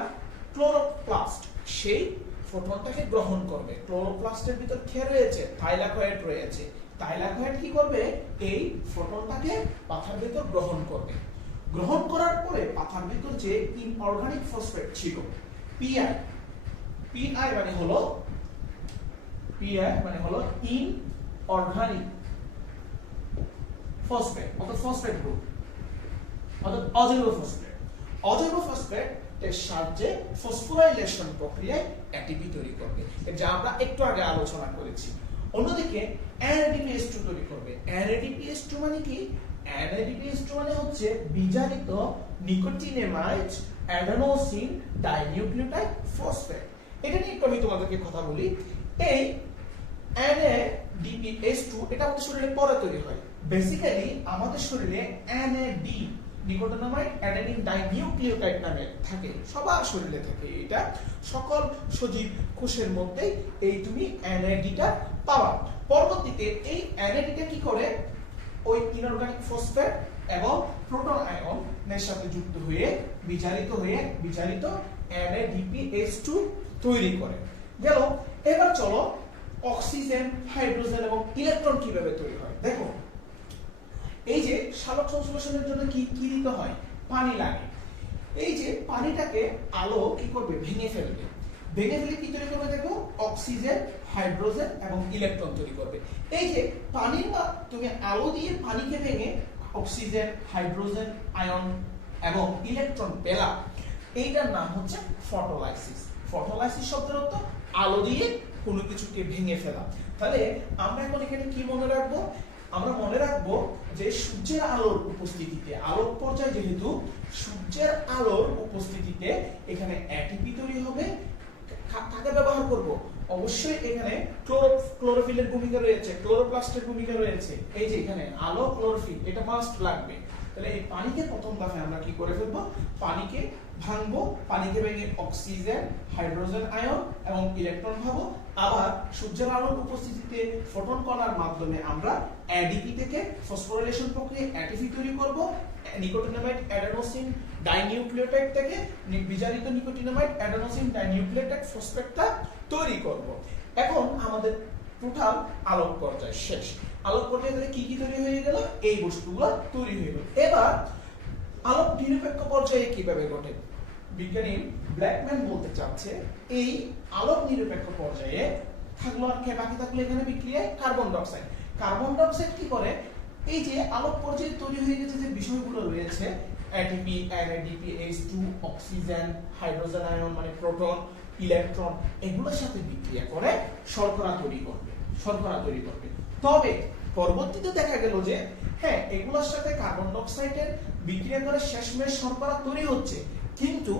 ক্লোরোপ্লাস্ট সেই ফোটনটাকে গ্রহণ করবে। ক্লোরোপ্লাস্টের ভিতর কি রয়েছে? থাইলাকয়েড রয়েছে। থাইলাকয়েড কি করবে? এই ফোটনটাকে পাতার ভিতর গ্রহণ করবে। গ্রহণ করার পরে পাতার ভিতর যে ইনঅর্গানিক ফসফেট ছিল, পিআই মানে হলো ইনঅর্গানিক ফসফেট, অর্থাৎ ফসফেট গ্রুপ, অর্থাৎ অজৈব ফসফেট। অজৈব ফসফেট এর সাহায্যে ফসফোরাইলেশন প্রক্রিয়ায় এটিপি তৈরি করবে, যা আমরা একটু আগে আলোচনা করেছি। অন্যদিকে NADPH2 তৈরি করবে। NADPH2 মানে কি? NADPH2 মানে হচ্ছে বিজারিত নিকোটিনেমাইড অ্যাডেনোসিন ডাইনিউক্লিওটাইড ফসফেট। এটা নিয়ে একটু আমি তোমাদেরকে কথা বলি। এই NADPH2 এটা আমাদের শরীরে পরে তৈরি হয়। বেসিক্যালি আমাদের শরীরে NAD নিকোটিনামাইড অ্যাডেনিন ডাইনিউক্লিওটাইড নামে থাকে, সবার শরীরে থাকে। এটা সকল সজীব কোষের মধ্যে এই তুমি NADটা পাওয়া। পরবর্তীতে এই NADটা কি করে ওই ইনঅর্গানিক ফসফেট এবং প্রোটন আয়নের সাথে যুক্ত হয়ে বিজারিত NADPH2 তৈরি করে। গেল, এবার চলো অক্সিজেন, হাইড্রোজেন এবং ইলেকট্রন কিভাবে তৈরি হয়। দেখো, এই যে সালোক সংশ্লেষণের জন্য কি দিতে হয়? পানি লাগে। এই যে পানিটাকে আলো কি করবে? ভেঙে ফেলবে। ভেঙে ফেলে কি তৈরি করবে? দেখো, অক্সিজেন, হাইড্রোজেন এবং ইলেকট্রন তৈরি করবে। এই যে পানির তুমি আলো দিয়ে পানিকে ভেঙে অক্সিজেন, হাইড্রোজেন আয়ন এবং ইলেকট্রন পেলা, এইটার নাম হচ্ছে ফটোলাইসিস। ফটোলাইসিস শব্দের অর্থ আলো দিয়ে কোনো কিছুকে ভেঙে ফেলা। তাহলে আমরা এখন এখানে কি মনে রাখবো? আমরা মনে রাখবো যে সূর্যের আলোর উপস্থিতিতে, আলোক পর্যায়ে যেহেতু সূর্যের আলোর উপস্থিতিতে এখানে এটিপি তৈরি হবে। কাকে ব্যবহার করব? অবশ্যই এখানে ক্লোরোফিলের ভূমিকা রয়েছে, ক্লোরোপ্লাস্টের ভূমিকা রয়েছে। এই যে এখানে আলো, ক্লোরোফিল, এটা মাস্ট লাগবে। তাহলে এই পানিকে প্রথম ধাপে আমরা কি করে ফেলবো? পানিকে ভাঙবো। পানিকে ভেঙে অক্সিজেন, হাইড্রোজেন আয়ন এবং ইলেকট্রন পাবো। আবার সূর্যের আলোর উপস্থিতিতে ফোটন কণার মাধ্যমে আমরা এডিপি থেকে ফসফোরিলেশন প্রক্রিয়ায় এটিপি তৈরি করব। নিকোটিনামাইড অ্যাডেনোসিন ডাইনিউক্লিওটাইড থেকে বিজারিত নিকোটিনামাইড অ্যাডেনোসিন ডাইনিউক্লিওটাইড ফসফেটটা তৈরি করব। এখন আমাদের টোটাল আলোক পর্যায় শেষ। আলোক পর্যায়ে কি কি তৈরি হয়ে গেল? এই বস্তুগুলো তৈরি হয়ে গেল। এবার আলোক নিরপেক্ষ পর্যায়ে কিভাবে ঘটে? বিজ্ঞানী ব্ল্যাকম্যান বলতে চাচ্ছে এই আলোক নিরপেক্ষ পর্যায়ে থাকলো আর কে বাকি থাকলো এখানে বিক্রিয়ায় কার্বন ডাইঅক্সাইড। কার্বন ডাইঅক্সাইড কি করে? এই যে আলোক পর্যায়ে তৈরি হয়ে গেছে যে বিষয়গুলো রয়েছে, ATP, NADPH2, oxygen, hydrogen ion মানে প্রোটন, ইলেকট্রন, এগুলোর সাথে বিক্রিয়া করে শর্করা তৈরি করবে। তবে পরবর্তীতে দেখা গেল যে হ্যাঁ, এগুলোর সাথে কার্বন ডাইঅক্সাইডের বিক্রিয়া করে শেষমেশ শর্করা তৈরি হচ্ছে, কিন্তু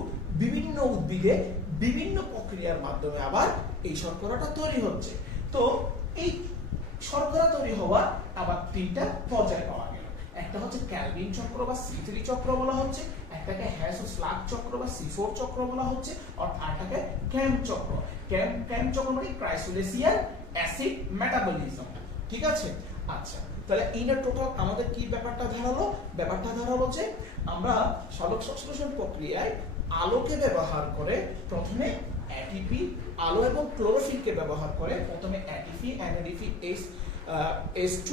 বিভিন্ন উদ্ভিদে বিভিন্ন প্রক্রিয়ার মাধ্যমে আবার এই শর্করাটা তৈরি হচ্ছে। তো এই শর্করা তৈরি হওয়ার আবার তিনটা পর্যায় পাওয়া গেল। একটা হচ্ছে ক্যালভিন চক্র বা C3 চক্র বলা হচ্ছে, একটাকে হ্যাস-স্লাগ চক্র বা C4 চক্র বলা হচ্ছে, আর আরেকটাকে ক্যাম্প চক্র। ক্যাম্প চক্র মানে ক্রাইসোলেসিয়াল অ্যাসিড মেটাবলিজম। ঠিক আছে? আচ্ছা, তাহলে এইটা টোটাল আমাদের কি ব্যাপারটা ধারালো যে আমরা সালোক সংশ্লেষণ প্রক্রিয়ায় আলোকে ব্যবহার করে প্রথমে এটিপি, আলো এবং ক্লোরোফিলকে ব্যবহার করে প্রথমে ATP, NADPH2,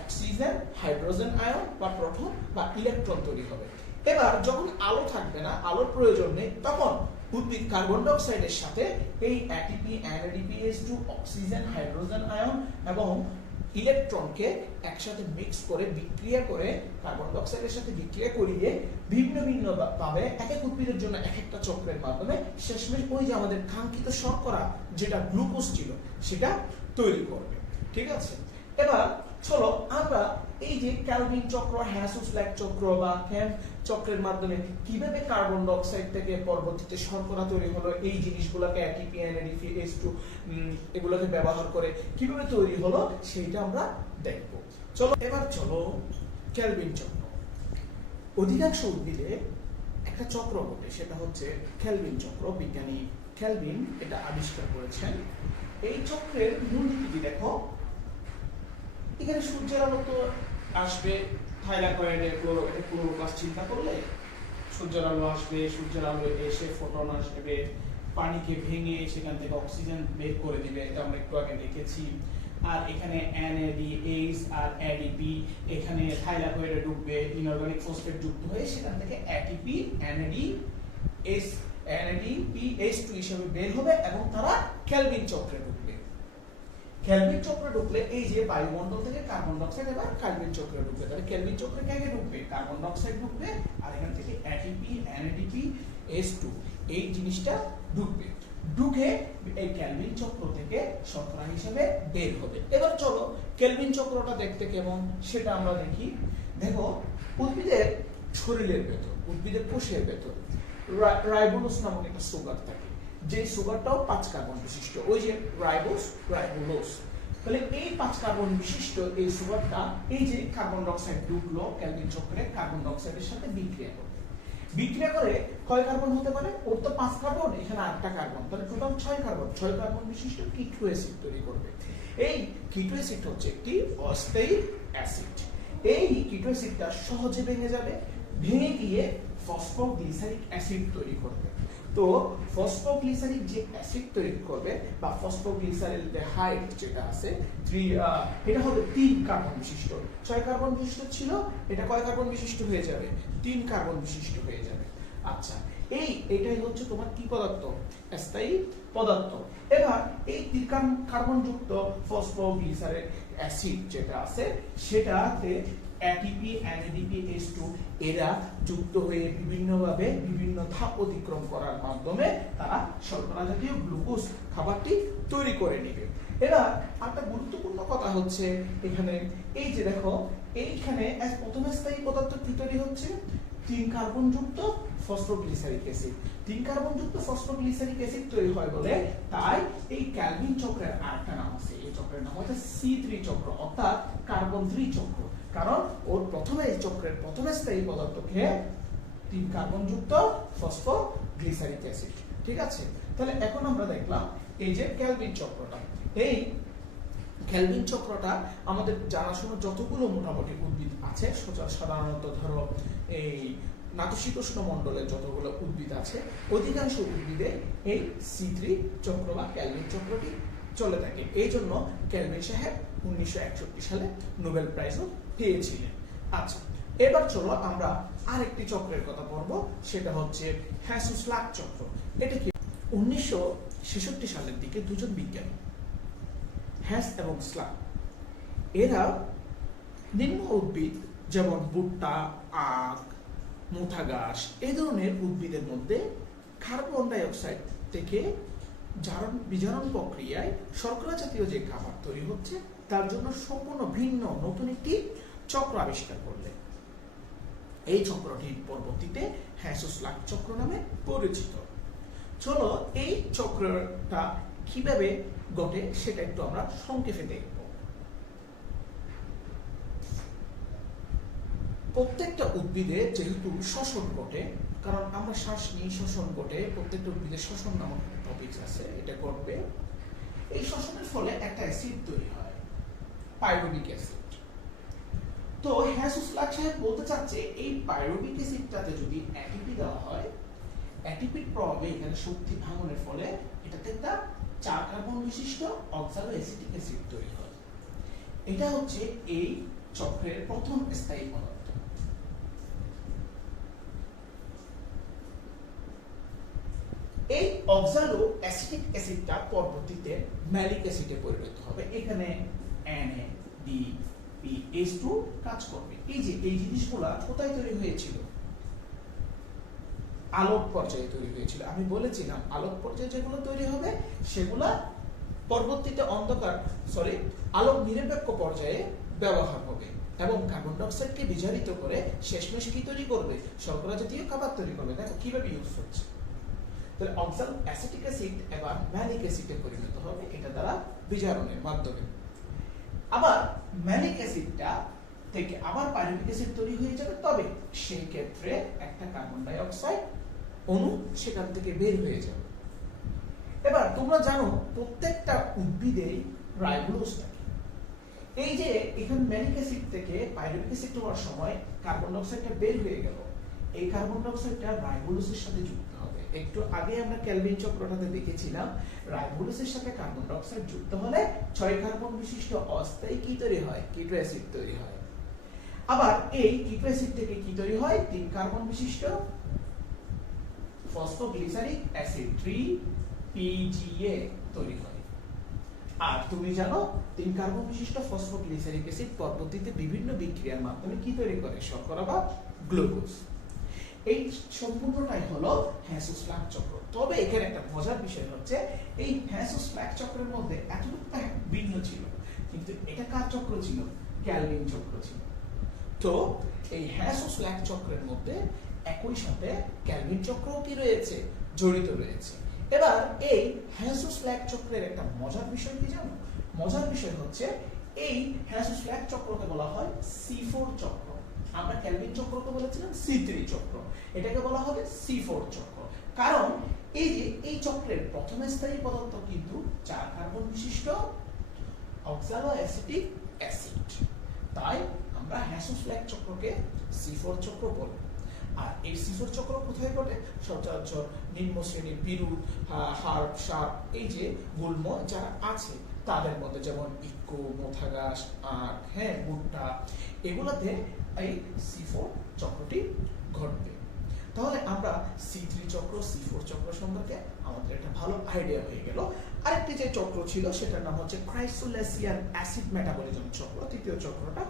oxygen, hydrogen ion বা প্রোটন বা ইলেকট্রন তৈরি হবে। এবার যখন আলো থাকবে না, আলোর প্রয়োজন নেই, তখন উদ্ভিদ কার্বন ডাইঅক্সাইডের সাথে এই ATP, NADPH2, oxygen, hydrogen ion এবং ইলেকট্রনকে একসাথে মিক্স করে বিক্রিয়া করে কার্বন ডাইঅক্সাইডের সাথে বিক্রিয়া করিয়ে ভিন্ন ভাবে এক এক উদ্ভিদের জন্য এক একটা চক্রের মাধ্যমে শেষমেশ ওই যে আমাদের কাঙ্ক্ষিত শর্করা যেটা গ্লুকোজ ছিল সেটা তৈরি করবে। ঠিক আছে? এবার চলো আমরা এই যে ক্যালভিন চক্র, হ্যাস-স্লাগ চক্র বা ক্যাম্প চক্রের মাধ্যমে কিভাবে কার্বন ডাইঅক্সাইড থেকে পরবর্তীতে শর্করা তৈরি হলো, এই জিনিসগুলোকে এটিপি, NADPH2 এগুলোকে ব্যবহার করে কিভাবে তৈরি হলো সেটা আমরা দেখব। চলো ক্যালভিন চক্র। অধিকাংশ উদ্ভিদে একটা চক্র ঘটে, সেটা হচ্ছে ক্যালভিন চক্র। বিজ্ঞানী ক্যালভিন এটা আবিষ্কার করেছেন। এই চক্রের মূলনীতি দেখো, এখানে সূর্যের আলো তো আসবে, থাইলাকয়েডে ক্লোরোপ্লাস্ট চিন্তা করলে সূর্যের আলো আসবে, সূর্যের আলো এসে ফোটন আসবে, পানিকে ভেঙে সেখান থেকে অক্সিজেন বের করে দিবে, এটা আমরা একটু আগে দেখেছি। আর এখানে NADH আর ADP এখানে থাইলাকয়েডে ঢুকবে, ইনঅর্গানিক ফসফেট যুক্ত হয়ে সেখান থেকে ATP, NADPH2 হিসেবে বের হবে এবং তারা ক্যালভিন চক্রে ঢুকবে। ক্যালভিন চক্রে ঢুকলে এই যে বায়ুমণ্ডল থেকে কার্বন ডাইঅক্সাইড এবার ক্যালভিন চক্রে ঢুকবে। তাহলে ক্যালভিন চক্রে কে ঢুকবে? কার্বন ডাইঅক্সাইড ঢুকবে, আর এখান থেকে ATP, NADPH2 এই জিনিসটা ঢুকবে। ঢুকে এই ক্যালভিন চক্র থেকে শর্করা হিসেবে বের হবে। এবার চলো ক্যালভিন চক্রটা দেখতে কেমন সেটা আমরা দেখি। দেখো উদ্ভিদের শরীরের ভেতর, উদ্ভিদের কোষের ভেতর রাইবোলোস নামক একটা সুগার থাকে, যে সুগারটাও 5 কার্বন বিশিষ্ট। ওই যে রাইবোলোস, তাহলে এই 5 কার্বন বিশিষ্ট এই সুগারটা এই যে কার্বন ডাই অক্সাইড ঢুকলো ক্যালভিন চক্রে, কার্বন ডাই অক্সাইডের সাথে বিক্রিয়া করে কয় কার্বন হতে পারে? ওর তো 5 কার্বন, এখানে 8টা কার্বন, তাহলে টোটাল 6 কার্বন বিশিষ্ট কিটো অ্যাসিড তৈরি করবে। এই কিটো অ্যাসিড হচ্ছে একটি অস্থায়ী অ্যাসিড। এই কিটো অ্যাসিডটা সহজে ভেঙে যাবে, ভেঙে গিয়ে ফসফোগ্লিসারিক অ্যাসিড তৈরি করবে। তো ফসফোগ্লিসারিক যে অ্যাসিড তৈরি করবে বা ফসফোগ্লিসারিলডিহাইড যেটা আছে, এটা হবে 3 কার্বন বিশিষ্ট। 6 কার্বন বিশিষ্ট ছিল, এটা কয় কার্বন বিশিষ্ট হয়ে যাবে? 3 কার্বন বিশিষ্ট হয়ে যাবে। আচ্ছা, এটাই হচ্ছে তোমার কি পদার্থ? স্থায়ী পদার্থ। এবার এই 3 কার্বন যুক্ত ফসফোগ্লিসারিক অ্যাসিড যেটা আছে সেটাতে ATP, NADP, H2 এরা যুক্ত হয়ে বিভিন্নভাবে বিভিন্ন ধাপ অতিক্রম করার মাধ্যমে তারা শর্করা জাতীয় গ্লুকোজ খাবারটি তৈরি করে নেবে। এবার একটা গুরুত্বপূর্ণ কথা হচ্ছে এখানে, এই যে দেখো এইখানে প্রথম স্থায়ী পদার্থ কি তৈরি হচ্ছে? 3 কার্বন যুক্ত ফসফোগ্লিসারিক অ্যাসিড। 3 কার্বন যুক্ত ফসফোগ্লিসারিক অ্যাসিড তৈরি হয় বলে তাই এই ক্যালভিন চক্রের আরেকটা নাম আছে, এই চক্রের নাম হচ্ছে C3 চক্র, অর্থাৎ কার্বন 3 চক্র। কারণ ওর প্রথমে এই চক্রের প্রথম স্থায়ী পদার্থকে 3 কার্বন যুক্ত ফসফোগ্লিসারিক অ্যাসিড। ঠিক আছে, তাহলে এখন আমরা দেখলাম এই যে ক্যালভিন চক্রটা, এই ক্যালভিন চক্রটা আমাদের জানাশোনা যতগুলো মোটামুটি উদ্ভিদ আছে, সাধারণত ধরো এই নাতিশীতোষ্ণ মণ্ডলের যতগুলো উদ্ভিদ আছে অধিকাংশ উদ্ভিদে এই C3 চক্র বা ক্যালভিন চক্রটি চলে থাকে। এই জন্য ক্যালভিন সাহেব 1961 সালে নোবেল প্রাইজও পেয়েছিলেন। আচ্ছা, এবার চলো আমরা আরেকটি চক্রের কথা বলবো, সেটা হচ্ছে হ্যাসুস্লাক চক্র। এটা কি? 1966 সালের দিকে দুজন বিজ্ঞানী হ্যাস এবং স্লাক এরা নিম্ন উদ্ভিদ যেমন ভুট্টা, আখ, মুথা ঘাস এই ধরনের উদ্ভিদের মধ্যে কার্বন ডাই অক্সাইড থেকে বিজারণ প্রক্রিয়ায় শর্করা জাতীয় যে খাবার তৈরি হচ্ছে তার জন্য সম্পূর্ণ ভিন্ন নতুন একটি চক্র আবিষ্কার করলেন। এই চক্রটির পরবর্তীতে হ্যাসুস্লাক চক্র নামে পরিচিত। চলো এই চক্রটা কিভাবে ঘটে সেটা একটু আমরা সংক্ষেপে দেখব। প্রত্যেকটা উদ্ভিদে যেহেতু শ্বসন ঘটে, কারণ আমরা শ্বাস নিই, শ্বসন ঘটে, প্রত্যেকটা উদ্ভিদের শ্বসন নামক টপিক আছে, এটা ঘটবে। এই শ্বসনের ফলে একটা অ্যাসিড তৈরি হয়, পাইরুভিক অ্যাসিড। তো হ্যাসুস্লাক সাহেব বলতে চাচ্ছে এই পাইরুভিক অ্যাসিডটাতে যদি এটিপি দেওয়া হয়, এটিপির প্রভাবে এখানে শক্তি ভাঙনের ফলে এটাতে একটা 4 কার্বন বিশিষ্ট অক্সালো অ্যাসিটিক অ্যাসিড তৈরি হয়। এটা হচ্ছে এই চক্রের প্রথম স্থায়ী পদার্থ। এই অক্সালো অ্যাসিটিক অ্যাসিডটা পরবর্তীতে ম্যালিক অ্যাসিডে পরিণত হবে। এখানে NADPH2 কাজ করবে। এই যে এই জিনিসগুলা কোথায় তৈরি হয়েছিল? আলোক পর্যায়ে তৈরি হয়েছিল। আমি বলেছিলাম আলোক পর্যায়ে যেগুলো তৈরি হবে সেগুলা পরবর্তীতে আলোক নিরপেক্ষ পর্যায়ে ব্যবহার হবে এবং কার্বন ডাই অক্সাইডকে বিজারিত করে শেষমেশ কি তৈরি করবে? শর্করা জাতীয় খাবার তৈরি করবে। দেখো কিভাবে ইউজ হচ্ছে। তাহলে অক্সালো অ্যাসিটিক অ্যাসিড এবার ম্যালিক অ্যাসিডে পরিণত হবে এটা দ্বারা বিজারণের মাধ্যমে। আবার ম্যালিক অ্যাসিডটা থেকে আবার পাইরুভিক অ্যাসিড তৈরি হয়ে যাবে, তবে সেই ক্ষেত্রে একটা কার্বন ডাই অক্সাইড অণু সেখান থেকে বের হয়ে যাবে। এবার তোমরা জানো প্রত্যেকটা উদ্ভিদেই রাইবোলোজ থাকে। এই যে এখানে ম্যালিক অ্যাসিড থেকে পাইরুভিক অ্যাসিড হওয়ার সময় কার্বন ডাই অক্সাইডটা বের হয়ে গেল, এই কার্বন ডাই অক্সাইডটা রাইবোলোজের সাথে যুক্ত হবে। একটু আগে আমরা ক্যালভিন চক্রটাতে দেখেছিলাম রাইবোলোজের সাথে কার্বন ডাই অক্সাইড যুক্ত হলে 6 কার্বন বিশিষ্ট অস্থায়ী কি তৈরি হয়? কিটো অ্যাসিড তৈরি হয়। আবার এই কিটো অ্যাসিড থেকে কি তৈরি হয়? 3 কার্বন বিশিষ্ট ফসফোগ্লিসারিক অ্যাসিড 3PGA তৈরি হয়। আর তুমি জানো 3 কার্বন বিশিষ্ট ফসফোগ্লিসারিক অ্যাসিড পরবর্তীতে বিভিন্ন বিক্রিয়ার মাধ্যমে কি তৈরি করে? শর্করা বা গ্লুকোজ। এই সম্পূর্ণটাই হলো হ্যাসুস্লাক চক্র। তবে এখানে একটা মজার বিষয় হচ্ছে এই হ্যাসুস্লাক চক্রের মধ্যে এতটুকু ভিন্ন ছিল, কিন্তু এটা কার চক্র ছিল? ক্যালভিন চক্র ছিল। তো এই হ্যাসো-স্ল্যাক চক্রের মধ্যে একই সাথে ক্যালভিন চক্রও কি রয়েছে, জড়িত রয়েছে। এবার এই হ্যাসো-স্ল্যাক চক্রের একটা মজার বিষয় কি জানো? মজার বিষয় হচ্ছে এই হ্যাসো-স্ল্যাক চক্রকে বলা হয় C4 চক্র। আমরা ক্যালভিন চক্রকে বলেছিলাম C3 চক্র, এটাকে বলা হবে C4 চক্র। কারণ এই যে এই চক্রের প্রথম স্থায়ী পদার্থ কিন্তু 4 কার্বন বিশিষ্ট অক্সালোঅ্যাসিটিক অ্যাসিড, তাই আমরা হ্যাসো-স্ল্যাক চক্রকে C4 চক্র বলি। আর এই C4 চক্র কোথায় ঘটে? সচরাচর নিম্ন শ্রেণীর বিরুৎ, হার্ব, সার্প, এই যে গুল্ম যারা আছে তাদের মধ্যে, যেমন ইকো, মোথাগাস, আখ, ভুট্টা, এগুলাতে এই C4 চক্রটি ঘটবে। তাহলে আমরা C3 চক্র, C4 চক্র সম্পর্কে আমাদের একটা ভালো আইডিয়া হয়ে গেল। আরেকটি যে চক্র ছিল সেটার নাম হচ্ছে ক্রাইসোলেসিয়ান অ্যাসিড মেটাবলিজম চক্র, তৃতীয় চক্রটা।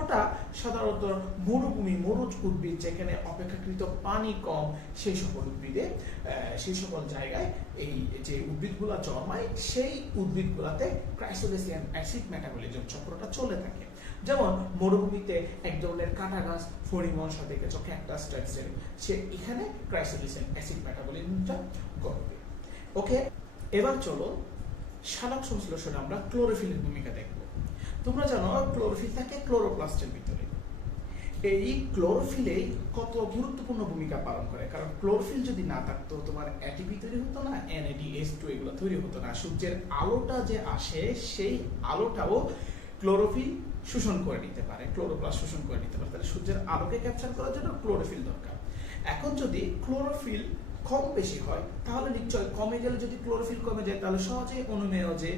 ওটা সাধারণত মরুভূমি, মরুজ উদ্ভিদ যেখানে অপেক্ষাকৃত পানি কম, সেই সকল উদ্ভিদে, সেই সকল জায়গায় এই যে উদ্ভিদগুলা জন্মায়, সেই উদ্ভিদগুলাতে ক্রাইসোলেসিয়ান অ্যাসিড মেটাবলিজম চক্রটা চলে থাকে। যেমন মরুভূমিতে এক ধরনের কাঁটা গাছ ফণিমনসা দেখেছো, ক্যাকটাস টাইপসের, সে এখানে ক্রাইসোলেসিয়ান অ্যাসিড মেটাবলিজমটা ঘটবে। ওকে, এবার চলো সালোক সংশ্লেষণে আমরা ক্লোরোফিলের ভূমিকা দেখব। তোমরা জানো ক্লোরোফিল থাকে ক্লোরোপ্লাস্টের ভিতরে। এই ক্লোরোফিলে কত গুরুত্বপূর্ণ ভূমিকা পালন করে, কারণ ক্লোরোফিল যদি না থাকতো তোমার এটিপি তৈরি হতো না, NADH2 এগুলো তৈরি হতো না। সূর্যের আলোটা যে আসে সেই আলোটাও ক্লোরোফিল শোষণ করে নিতে পারে, ক্লোরোপ্লাস্ট শোষণ করে নিতে পারে। তাহলে সূর্যের আলোকে ক্যাপচার করার জন্য ক্লোরোফিল দরকার। এখন যদি ক্লোরোফিল কম বেশি হয় তাহলে নিশ্চয় কমে গেলে, যদি ক্লোরোফিল কমে যায় তাহলে সহজে অনুমেয় যে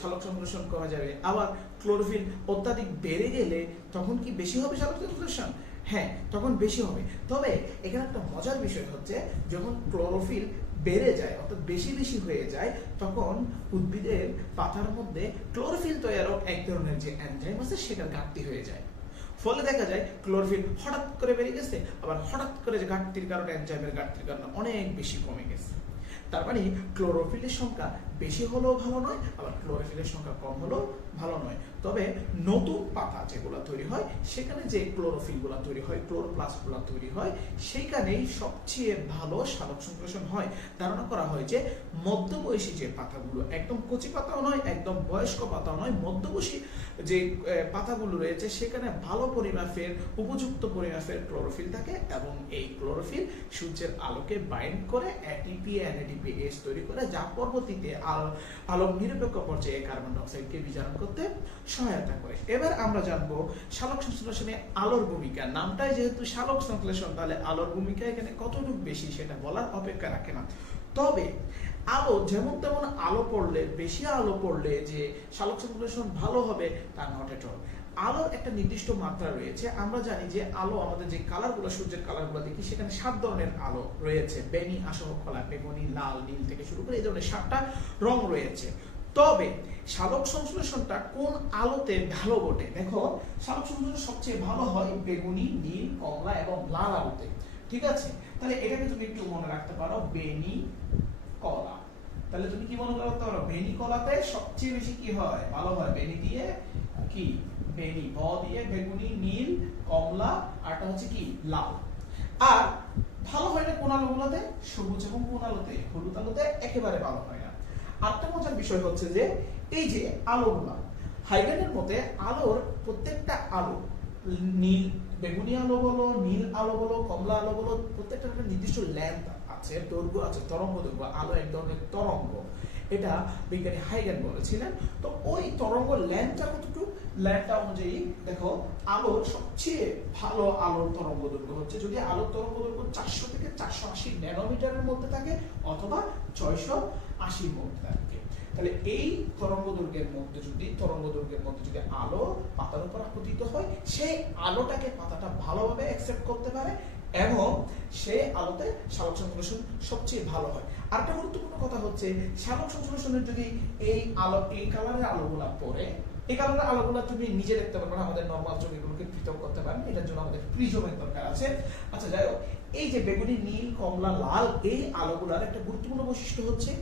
সালোক সংশ্লেষণ কমে যাবে। আবার ক্লোরোফিল অত্যাধিক বেড়ে গেলে তখন কি বেশি হবে সালোক সংশ্লেষণ? হ্যাঁ, তখন বেশি হবে। তবে এখানে একটা মজার বিষয় হচ্ছে, যখন ক্লোরোফিল বেড়ে যায় অর্থাৎ বেশি বেশি হয়ে যায়, তখন উদ্ভিদের পাতার মধ্যে ক্লোরোফিল তৈয়ারক এক ধরনের যে এনজাইম আছে সেটার ঘাটতি হয়ে যায়। ফলে দেখা যায় ক্লোরোফিল হঠাৎ করে বেড়ে গেছে, আবার হঠাৎ করে যে ঘাটতির কারণে, এনজাইমের ঘাটতির কারণে অনেক বেশি কমে গেছে। তার মানে ক্লোরোফিলের সংখ্যা বেশি হলেও ভালো নয়, আবার ক্লোরোফিলের সংখ্যা কম হলেও ভালো নয়। তবে নতুন পাতা যেগুলো তৈরি হয় সেখানে যে ক্লোরোফিলগুলো তৈরি হয়, ক্লোরোপ্লাস্টগুলো তৈরি হয়, সেইখানেই সবচেয়ে ভালো সালোক সংশ্লেষণ হয়। ধারণা করা হয় যে মধ্যবয়সী যে পাতাগুলো, একদম কচি পাতাও নয়, একদম বয়স্ক পাতাও নয়, মধ্যবয়সী যে পাতাগুলো রয়েছে সেখানে ভালো পরিমাপের, উপযুক্ত পরিমাপের ক্লোরোফিল থাকে, এবং এই ক্লোরোফিল সূর্যের আলোকে বাইন্ড করে ATP, NADPH তৈরি করে, যা পরবর্তীতে আলোক নিরপেক্ষ পর্যায়ে কার্বন ডাই অক্সাইডকে বিজারণ করতে সহায়তা করে। এবার আমরা জানবো সালোক সংশ্লেষণে আলোর ভূমিকা। নামটাই যেহেতু সালোক সংশ্লেষণ, তাহলে আলোর ভূমিকা এখানে কতটুকু বেশি সেটা বলার অপেক্ষা রাখে না। তবে আলো যেমন তেমন আলো পড়লে, বেশি আলো পড়লে যে সালোক সংশ্লেষণ ভালো হবে তা নট এট অল। আলোর একটা নির্দিষ্ট মাত্রা রয়েছে। আমরা জানি যে আলো, আমাদের যে কালারগুলো, সূর্যের কালারগুলো দেখি, সেখানে 7 ধরনের আলো রয়েছে। বেনি, আসহ কলা, বেগুনি, লাল, নীল থেকে শুরু করে এই ধরনের 7টা রং রয়েছে। তবে সালোক সংশ্লেষণটা কোন আলোতে ভালো ঘটে? দেখো, সালোক সংশ্লেষণ সবচেয়ে ভালো হয় বেগুনি, নীল, কমলা এবং লাল আলোতে। ঠিক আছে, তাহলে এটাকে তুমি একটু মনে রাখতে পারো, বেনি, কলা। তাহলে তুমি কি মনে করতে পারো? বেনি কলাতে সবচেয়ে বেশি কি হয়? ভালো হয়। বেনি দিয়ে কি? বেনি, ব দিয়ে বেগুনি, নীল, কমলা, আরটা হচ্ছে কি? লাল। আর ভালো হয় না কোন আলোগুলোতে? সবুজ এবং কোন আলোতে? হলুদ আলোতে একেবারে ভালো হয় না। আরেকটা মজার বিষয় হচ্ছে যে এই যে আলোগুলা, হাইগেনের মতে আলোর প্রত্যেকটা আলো, নীল, বেগুনি আলো বলো, নীল আলো বলো, কমলা আলো বলো, প্রত্যেকটা একটা নির্দিষ্ট লেন্থ আছে, দৈর্ঘ্য আছে, তরঙ্গ দৈর্ঘ্য। আলো এক ধরনের তরঙ্গ, এটা বিজ্ঞানী হাইগেন বলেছিলেন। তো ওই তরঙ্গ লেন্থটা কতটুকু? লেন্থটা অনুযায়ী দেখো, আলোর সবচেয়ে ভালো আলোর তরঙ্গ দৈর্ঘ্য হচ্ছে, যদি আলোর তরঙ্গ দৈর্ঘ্য 400 থেকে 480 ন্যানোমিটারের মধ্যে থাকে, অথবা 680 মধ্যে থাকে। তাহলে এই তরঙ্গ দৈর্ঘ্যের মধ্যে যদি আলো পাতার উপর আপতিত হয়, সেই আলোটাকে পাতাটা ভালোভাবে অ্যাকসেপ্ট করতে পারে, এবং সেই আলোতে সালোক সংশ্লেষণ সবচেয়ে ভালো হয়। আরেকটা গুরুত্বপূর্ণ কথা হচ্ছে, সালোক সংশ্লেষণের যদি এই আলো, এই কালারের আলোগুলা পড়ে, এই কালারের আলোগুলা তুমি নিজে দেখতে পারবে না, আমাদের নরমাল চোখ এগুলোকে পৃথক করতে পারবে, এটার জন্য আমাদের প্রিজমের দরকার আছে। আচ্ছা, যাই হোক, এই যে বেগুনি, নীল, কমলা, লাল, এই আলোগুলার একটা গুরুত্বপূর্ণ বৈশিষ্ট্য হচ্ছে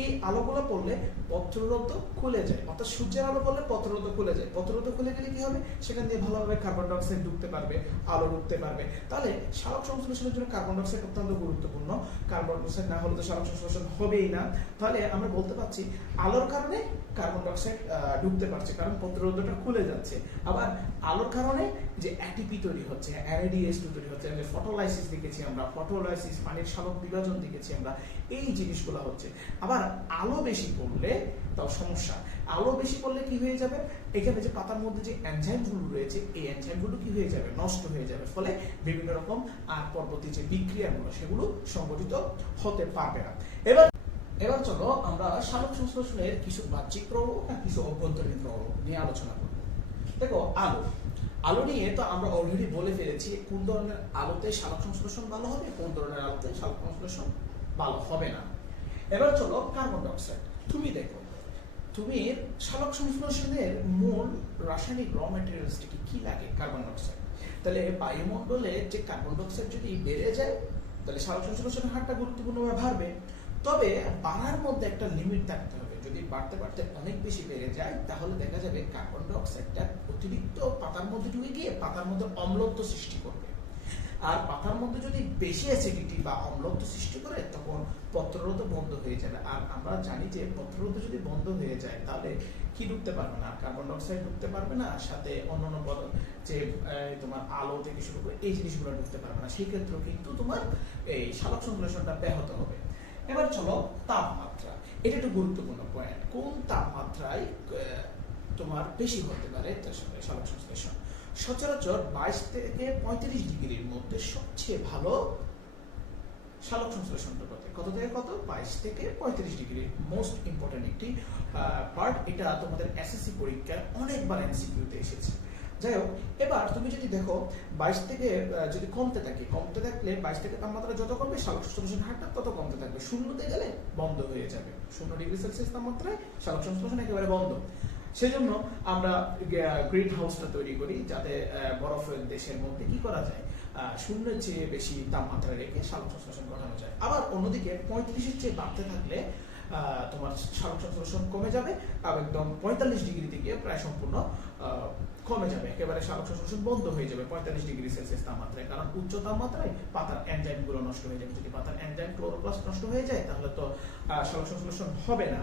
এই আলোগুলো পড়লে পত্ররন্ধ্র খুলে যায়, অর্থাৎ সূর্যের আলো পড়লে পত্ররন্ধ্র খুলে যায়। পত্ররন্ধ্র খুলে গেলে কি হবে, সেখান দিয়ে ভালোভাবে কার্বন ডাই অক্সাইড ঢুকতে পারবে, আলো ঢুকতে পারবে। তাহলে সালোক সংশ্লেষণের জন্য কার্বন ডাই অক্সাইড অত্যন্ত গুরুত্বপূর্ণ। কার্বন ডাই অক্সাইড না হলে তো সালোক সংশ্লেষণ হবেই না। তাহলে আমরা বলতে পারছি আলোর কারণে কার্বন ডাই অক্সাইড ঢুকতে পারছে, কারণ পত্ররন্ধ্রটা খুলে যাচ্ছে। আবার আলোর কারণে যে অ্যাটিপি তৈরি হচ্ছে, NADH2 তৈরি হচ্ছে, ফটোলাইসিস দেখেছি আমরা, ফটোলাইসিস পানির সালোক বিভাজন দেখেছি আমরা, এই জিনিসগুলো হচ্ছে। আবার আলো বেশি পড়লে তাও সমস্যা। আলো বেশি পড়লে কি হয়ে যাবে, এখানে যে পাতার মধ্যে যে এনজাইমগুলো রয়েছে, এই এনজাইমগুলো কি হয়ে যাবে, নষ্ট হয়ে যাবে। ফলে বিভিন্ন রকম পরবর্তী যে বিক্রিয়াগুলো সেগুলো সংঘটিত হতে পারবে না। এবার চলো আমরা সালোক সংশ্লেষণের কিছু বাহ্যিক প্রভাব আর কিছু অভ্যন্তরীণ প্রভাব নিয়ে আলোচনা করব। দেখো, আলো নিয়ে তো আমরা অলরেডি বলে ফেলেছি কোন ধরনের আলোতে সালোক সংশ্লেষণ ভালো হবে, কোন ধরনের আলোতে সালোক সংশ্লেষণ ভালো হবে না। এবার চলো কার্বন ডাই অক্সাইড। তুমি দেখো, তুমি সালোক সংশ্লেষণের মূল রাসায়নিক র ম্যাটেরিয়ালস কি লাগে, কার্বন ডাই অক্সাইড। তাহলে বায়ুমণ্ডলে যে কার্বন ডাই অক্সাইড যদি বেড়ে যায়, তাহলে সালোক সংশ্লেষণের হারটা গুরুত্বপূর্ণভাবে বাড়বে। তবে বাড়ার মধ্যে একটা লিমিট থাকতে হবে। যদি বাড়তে বাড়তে অনেক বেশি বেড়ে যায়, তাহলে দেখা যাবে কার্বন ডাই অক্সাইডটা অতিরিক্ত পাতার মধ্যে ঢুকে গিয়ে পাতার মধ্যে অম্লত্ব সৃষ্টি করবে। আর পাতার মধ্যে যদি বেশি অ্যাসিডিটি বা অম্লত্ব সৃষ্টি করে, তখন পত্ররন্ধ্র বন্ধ হয়ে যাবে। আর আমরা জানি যে পত্ররন্ধ্র যদি বন্ধ হয়ে যায়, তাহলে কি ঢুকতে পারবে না, কার্বন ডাই অক্সাইড ঢুকতে পারবে না, সাথে অন্যান্য যে তোমার আলো থেকে শুরু করে এই জিনিসগুলো ঢুকতে পারবে না। সেই ক্ষেত্রে কিন্তু তোমার এই সালোক সংশ্লেষণটা ব্যাহত হবে। এবার চলো তাপমাত্রা। এটা একটু গুরুত্বপূর্ণ পয়েন্ট। কোন তাপমাত্রায় তোমার বেশি হতে পারে সালোক সংশ্লেষণ? সচরাচর 22 থেকে 35 ডিগ্রির মধ্যে সবচেয়ে ভালো সালোক সংশ্লেষণটা ঘটে। কত থেকে কত? 22 থেকে 35 ডিগ্রি। মোস্ট ইম্পর্টেন্ট একটি পার্ট। এটা তোমাদের এসএসসি পরীক্ষায় অনেকবার এমসিকিউতে এসেছে। যাই হোক, এবার তুমি যদি দেখো 22 থেকে যদি কমতে থাকলে 22 থেকে তাপমাত্রা যত কমবে সালোক সংশ্লেষণ হারটা তত কমতে থাকবে। শূন্যতে গেলে বন্ধ হয়ে যাবে। 0 ডিগ্রি সেলসিয়াস তাপমাত্রায় সালোক সংশ্লেষণ একেবারে বন্ধ। সেই জন্য আমরা গ্রিন হাউসটা তৈরি করি, যাতে বরফের দেশের মধ্যে কি করা যায়, শূন্যের চেয়ে বেশি তাপমাত্রা রেখে সালোক সংশ্লেষণ ঘটানো যায়। আবার অন্যদিকে 35-এর চেয়ে বাড়তে থাকলে তোমার সালোক সংশ্লেষণ কমে যাবে, আর একদম 45 ডিগ্রিতে গিয়ে প্রায় সম্পূর্ণ কমে যাবে, একেবারে সালোক সংশ্লেষণ বন্ধ হয়ে যাবে 45 ডিগ্রি সেলসিয়াস তাপমাত্রায়। কারণ উচ্চ তাপমাত্রায় পাতার এনজাইম গুলো নষ্ট হয়ে যাবে। যদি পাতার এনজাইম ক্লোরোপ্লাস্ট নষ্ট হয়ে যায়, তাহলে তো সালোক সংশ্লেষণ হবে না।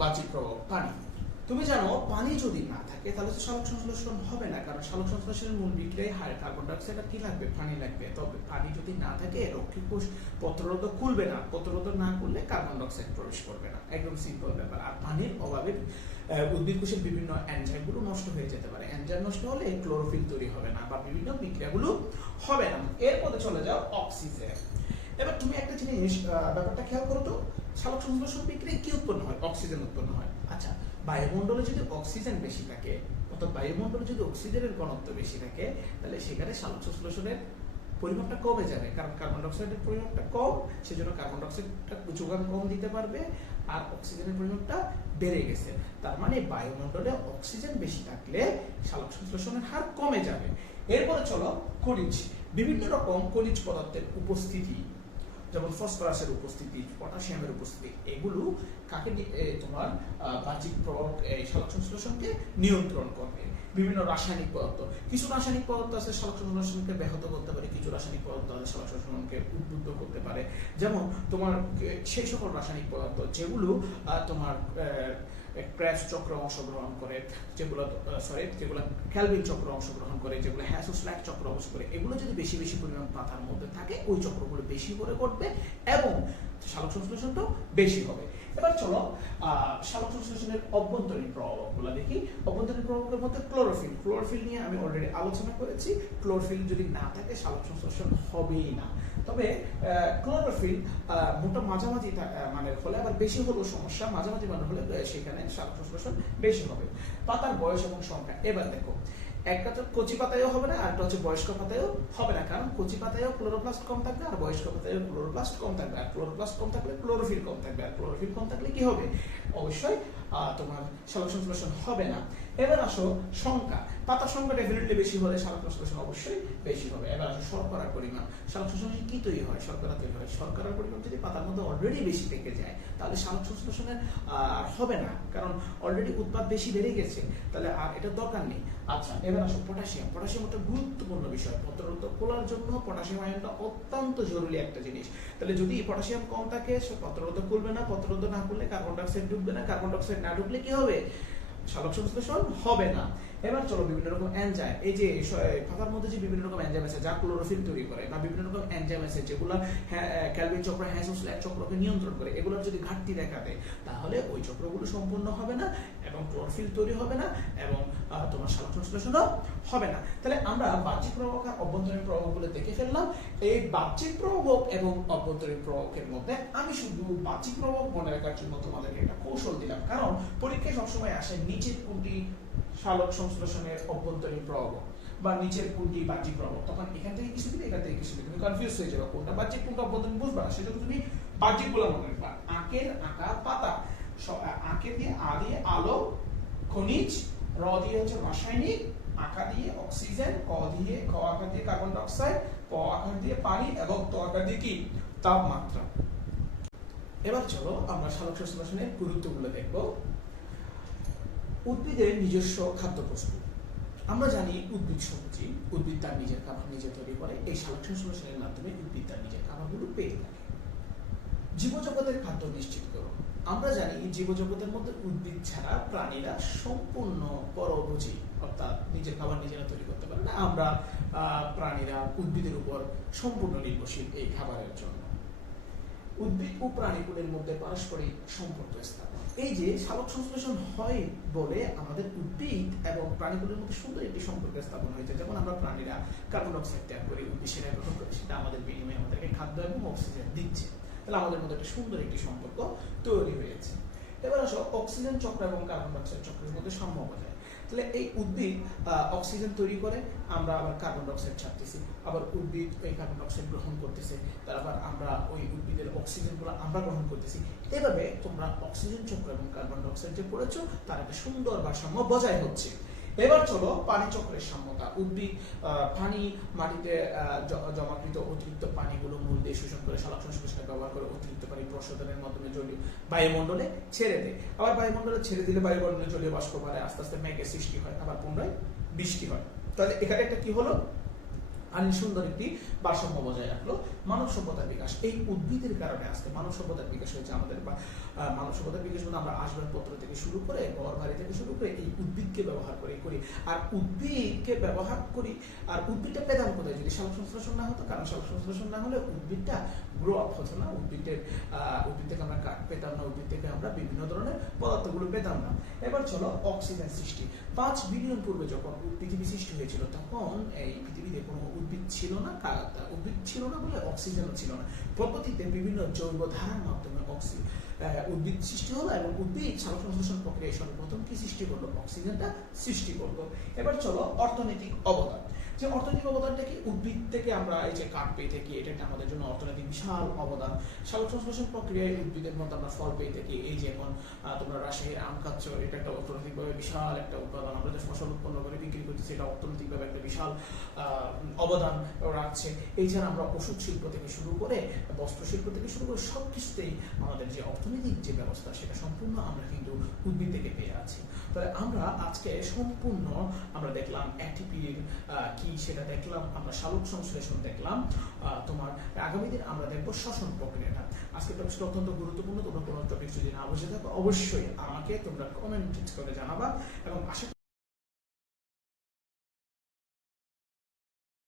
বাহ্যিক প্রভাব, পানি। তুমি জানো পানি যদি না থাকে তাহলে তো সালোক সংশ্লেষণ হবে না, কারণ সালোক সংশ্লেষণের মূল বিক্রিয়ায় কার্বন ডাই অক্সাইড আর কি লাগবে, পানি লাগবে। তবে পানি যদি না থাকে রক্ষী কোষ পত্ররন্ধ্র খুলবে না, পত্ররন্ধ্র না খুললে কার্বন ডাই অক্সাইড প্রবেশ করবে না। একদম সিম্পল ব্যাপার। আর পানির অভাবে উদ্ভিদ কোষের বিভিন্ন এনজাইমগুলো নষ্ট হয়ে যেতে পারে। এনজাইম নষ্ট হলে ক্লোরোফিল তৈরি হবে না বা বিভিন্ন বিক্রিয়াগুলো হবে না। এরপরে চলে যাও অক্সিজেন। এবার তুমি একটা জিনিস ব্যাপারটা খেয়াল করো তো, সালোক সংশ্লেষণ বিক্রিয়ায় কি উৎপন্ন হয়? অক্সিজেন উৎপন্ন হয়। আচ্ছা, বায়ুমণ্ডলে যদি অক্সিজেন বেশি থাকে, অর্থাৎ বায়ুমণ্ডলে যদি অক্সিজেনের ঘনত্ব বেশি থাকে, তাহলে সেখানে সালোক সংশ্লেষণের পরিমাণটা কমে যাবে, কারণ কার্বন ডাই অক্সাইডের পরিমাণটা কম, সেজন্য কার্বন ডাই অক্সাইডটা যোগান কম দিতে পারবে, আর অক্সিজেনের পরিমাণটা বেড়ে গেছে। তার মানে বায়ুমণ্ডলে অক্সিজেন বেশি থাকলে সালোক সংশ্লেষণের হার কমে যাবে। এরপরে চলো খনিজ। বিভিন্ন রকম খনিজ পদার্থের উপস্থিতি, যেমন ফসফরাসের উপস্থিতি, পটাশিয়ামের উপস্থিতি, এগুলো কাকে তোমার বাহ্যিক প্রভাব সালোক সংশ্লেষণকে নিয়ন্ত্রণ করবে। বিভিন্ন রাসায়নিক পদার্থ, কিছু রাসায়নিক পদার্থ আছে সালোক সংশ্লেষণকে ব্যাহত করতে পারে, কিছু রাসায়নিক পদার্থ আছে সালোক সংশ্লেষণকে উদ্বুদ্ধ করতে পারে। যেমন তোমার সেই সকল রাসায়নিক পদার্থ যেগুলো তোমার ক্র্যাবস চক্র অংশগ্রহণ করে, যেগুলো ক্যালভিন চক্র অংশগ্রহণ করে, যেগুলো হ্যাসোস্ল্যাক চক্র অংশ করে, এগুলো যদি বেশি বেশি পরিমাণ পাতার মধ্যে থাকে, ওই চক্রগুলো বেশি করে ঘটবে এবং সালোক সংশ্লেষণটাও বেশি হবে। এবার চলো সালোক সংশ্লেষণের অভ্যন্তরীণ প্রভাবগুলো দেখি। অভ্যন্তরীণ প্রভাবের মধ্যে ক্লোরোফিল নিয়ে আমি অলরেডি আলোচনা করেছি। ক্লোরোফিল যদি না থাকে সালোক সংশ্লেষণ হবেই না। তবে ক্লোরোফিল মোটা মাঝামাঝি মানে হলে, আবার বেশি হলেও সমস্যা, মাঝামাঝি মানে হলে সেখানে সালোক সংশ্লেষণ বেশি হবে। পাতার বয়স এবং সংখ্যা। এবার দেখো, একটা তো কচি পাতায়ও হবে না, আর একটা হচ্ছে বয়স্ক পাতায়ও হবে না, কারণ কচি পাতায়ও ক্লোরোপ্লাস্ট কম থাকবে, আর বয়স্ক পাতায়ও ক্লোরোপ্লাস্ট কম থাকবে। আর ক্লোরোপ্লাস্ট কম থাকলে ক্লোরোফিল কম থাকবে, আর ক্লোরোফিল কম থাকলে কি হবে? অবশ্যই তোমার সালোক সংশ্লেষণ হবে না। এবার আসো সংখ্যা, পাতার সংখ্যা ডেফিনেটলি বেশি হলে সালোক সংশ্লেষণ অবশ্যই বেশি হবে। এবার আসো শর্করার পরিমাণ, সালোক সংশ্লেষণ কি তৈরি হয়? শর্করা তৈরি হয়। শর্করার পরিমাণ যদি পাতার মধ্যে অলরেডি বেশি থেকে যায় তাহলে সালোক সংশ্লেষণের হবে না, কারণ অলরেডি উৎপাদ বেশি বেড়ে গেছে, তাহলে আর এটা দরকার নেই। আচ্ছা, এবার আসো পটাশিয়াম। পটাশিয়াম একটা গুরুত্বপূর্ণ বিষয়, পত্ররন্ধ্র খোলার জন্য পটাশিয়াম আয়নটা অত্যন্ত জরুরি একটা জিনিস। তাহলে যদি পটাশিয়াম কম থাকে সে পত্ররন্ধ্র খুলবে না, পত্ররন্ধ্র না খুললে কার্বন ডাই অক্সাইড ঢুকবে না, কার্বন ডাই অক্সাইড না ঢুকলে কি হবে? সালোক সংশ্লেষণ হবে না। এবার চলো বিভিন্ন রকম এনজাইম, এই যে পাতার মধ্যে যে বিভিন্ন রকম এনজাইম আছে যা ক্লোরোফিল তৈরি করে, বা বিভিন্ন রকম এনজাইম আছে যেগুলো ক্যালভিন চক্র, হ্যান্সন চক্রকে নিয়ন্ত্রণ করে, এগুলোর যদি ঘাটতি দেখা দেয় তাহলে ওই চক্রগুলো সম্পূর্ণ হবে না এবং ক্লোরোফিল তৈরি হবে না এবং তোমার সালোক সংশ্লেষণও হবে না। তাহলে আমরা বাহ্যিক প্রভাবক আর অভ্যন্তরীণ প্রভাবগুলো দেখে ফেললাম। এই বাহ্যিক প্রভাবক এবং অভ্যন্তরীণ প্রভাবকের মধ্যে আমি শুধু বাহ্যিক প্রভাবক মনে রাখার জন্য তোমাদেরকে একটা কৌশল দিলাম, কারণ পরীক্ষায় সবসময় আসে নিচের কোনটি সালোক সংশ্লেষণের অভ্যন্তরীণ প্রভাবক বা নিচের কোনটি বাহ্যিক প্রভাবক, তখন এখান থেকে কিছু দিবে, এখান থেকে কিছু দিবে, তুমি কনফিউজ হয়ে যাবে কোনটা বাহ্যিক কোনটা অভ্যন্তরীণ বুঝবা, সেটা তুমি বাহ্যিক গুলো মনে রাখবা। আঁকের আঁকা পাতা, আঁকে দিয়ে আ দিয়ে আলো, খনিজ, র দিয়ে হচ্ছে রাসায়নিক, আঁকা দিয়ে অক্সিজেন, ক আকার দিয়ে কার্বন ডাই অক্সাইড, প আকার দিয়ে পানি এবং ত আকার দিয়ে কি? তাপমাত্রা। এবার চলো আমরা সালোক সংশ্লেষণের গুরুত্বগুলো দেখব। উদ্ভিদের নিজস্ব খাদ্য প্রস্তুত। আমরা জানি উদ্ভিদ সবজি, উদ্ভিদ তার নিজের খাবার নিজে তৈরি করে, এই সালোক সংশ্লেষণের মাধ্যমে উদ্ভিদ তার নিজের খাবারগুলো পেয়ে থাকে। জীবজগতের খাদ্য নিশ্চিত করো। আমরা জানি জীবজগতের মধ্যে উদ্ভিদ ছাড়া প্রাণীরা সম্পূর্ণ পরভোজী, অর্থাৎ নিজের খাবার নিজেরা তৈরি করতে পারে না। আমরা প্রাণীরা উদ্ভিদের উপর সম্পূর্ণ নির্ভরশীল এই খাবারের জন্য। উদ্ভিদ ও প্রাণীকুলের মধ্যে পারস্পরিক সম্পর্ক স্থাপন। এই যে সালোক সংশ্লেষণ হয় বলে আমাদের উদ্ভিদ এবং প্রাণীকুলের মধ্যে সুন্দর একটি সম্পর্ক স্থাপন হয়েছে। যেমন আমরা প্রাণীরা কার্বন ডাই অক্সাইড ত্যাগ করি, উদ্ভিদ সেটা গ্রহণ করে, সেটা আমাদের বিনিময়ে আমাদেরকে খাদ্য এবং অক্সিজেন দিচ্ছে। তাহলে আমাদের মধ্যে একটা সুন্দর একটি সম্পর্ক তৈরি হয়েছে। এবার আসো অক্সিজেন চক্র এবং কার্বন ডাই অক্সাইড চক্রের মধ্যে সাম্য বজায়। তাহলে এই উদ্ভিদ অক্সিজেন তৈরি করে, আমরা আবার কার্বন ডাই অক্সাইড ছাড়তেছি, আবার উদ্ভিদ এই কার্বন ডাই অক্সাইড গ্রহণ করতেছে, তারপর আমরা ওই উদ্ভিদের অক্সিজেনগুলো আমরা গ্রহণ করতেছি। এভাবে তোমরা অক্সিজেন চক্র এবং কার্বন ডাই অক্সাইড যে পড়েছো তার একটা সুন্দর ভারসাম্য বজায় হচ্ছে। এবার চলো পানি চক্রের সাম্যতা। উদ্ভিদ পানি মাটিতে জমাকৃত অতিরিক্ত পানিগুলো মূল দিয়ে শোষণ করে সালোক সংশ্লেষণে ব্যবহার করে অতিরিক্ত পানি প্রশোধনের মাধ্যমে জলীয় বায়ুমণ্ডলে ছেড়ে দেয়। আবার বায়ুমণ্ডলে ছেড়ে দিলে বায়ুমণ্ডলে জলীয় বাষ্প বাড়ে, আস্তে আস্তে মেঘের সৃষ্টি হয়, আবার পুনরায় বৃষ্টি হয়। তাহলে এখানে একটা কি হলো? আইন সুন্দর একটি ভারসাম্য বজায় রাখলো। মানব সভ্যতার বিকাশ, এই উদ্ভিদের কারণে আজকে মানব সভ্যতার বিকাশ হয়েছে আমাদের। মানব সভ্যতার বিকাশ মানে আমরা আসবাবপত্র থেকে শুরু করে ঘর বাড়ি থেকে শুরু করে এই উদ্ভিদকে ব্যবহার করি, আর উদ্ভিদকে ব্যবহার করি। আর উদ্ভিদটা পেতাম কোথায়? যদি সালোক সংশ্লেষণ না হতো, কারণ সালোক সংশ্লেষণ না হলে উদ্ভিদটা গ্রো আপ হতো না, উদ্ভিদ থেকে আমরা কাঠ পেতাম না, উদ্ভিদ থেকে আমরা বিভিন্ন ধরনের পদার্থগুলো পেতাম না। এবার চলো অক্সিজেন সৃষ্টি। 5 বিলিয়ন পূর্বে যখন পৃথিবী সৃষ্টি হয়েছিল তখন এই পৃথিবীতে কোনো উদ্ভিদ ছিল না, উদ্ভিদ ছিল না বলে অক্সিজেনও ছিল না। প্রকৃতিতে বিভিন্ন জৈব ধারার মাধ্যমে উদ্ভিদ সৃষ্টি হলো এবং উদ্ভিদ সালোক সংশ্লেষণ প্রক্রিয়ায় সর্বপ্রথম কি সৃষ্টি করলো? অক্সিজেনটা সৃষ্টি করলো। এবার চলো অর্থনৈতিক অবদান। যে অর্থনৈতিক অবদানটা কি? উদ্ভিদ থেকে আমরা এই যে কাঠ পেয়ে থাকি, এটা একটা আমাদের জন্য অর্থনৈতিক বিশাল অবদান। সালোক সংশ্লেষণ প্রক্রিয়ায় উদ্ভিদের মধ্যে আমরা ফল পেয়ে থাকি। এই যে এখন তোমরা রাজশাহীর আম খাচ্ছ, এটা একটা অর্থনৈতিকভাবে বিশাল একটা উৎপাদন। আমরা যে ফসল উৎপন্ন করে বিক্রি করতেছি, এটা অর্থনৈতিকভাবে একটা বিশাল অবদান রাখছে। এছাড়া আমরা ওষুধ শিল্প থেকে শুরু করে বস্ত্র শিল্প থেকে শুরু করে সবকিছুতেই আমাদের যে অর্থনৈতিক যে ব্যবস্থা সেটা সম্পূর্ণ আমরা কিন্তু উদ্ভিদ থেকে পেয়ে আছি। তাহলে আমরা আজকে সম্পূর্ণ আমরা দেখলাম অ্যাটিপির কি সেটা দেখলাম, আমরা সালোক সংশ্লেষণ দেখলাম। তোমার আগামী দিন আমরা দেখবো শ্বসন প্রক্রিয়াটা। আজকে টপিকটা অত্যন্ত গুরুত্বপূর্ণ। তোমরা কোনো টপিক যদি না বুঝে থাকো অবশ্যই আমাকে তোমরা কমেন্ট করে জানাবা এবং আশা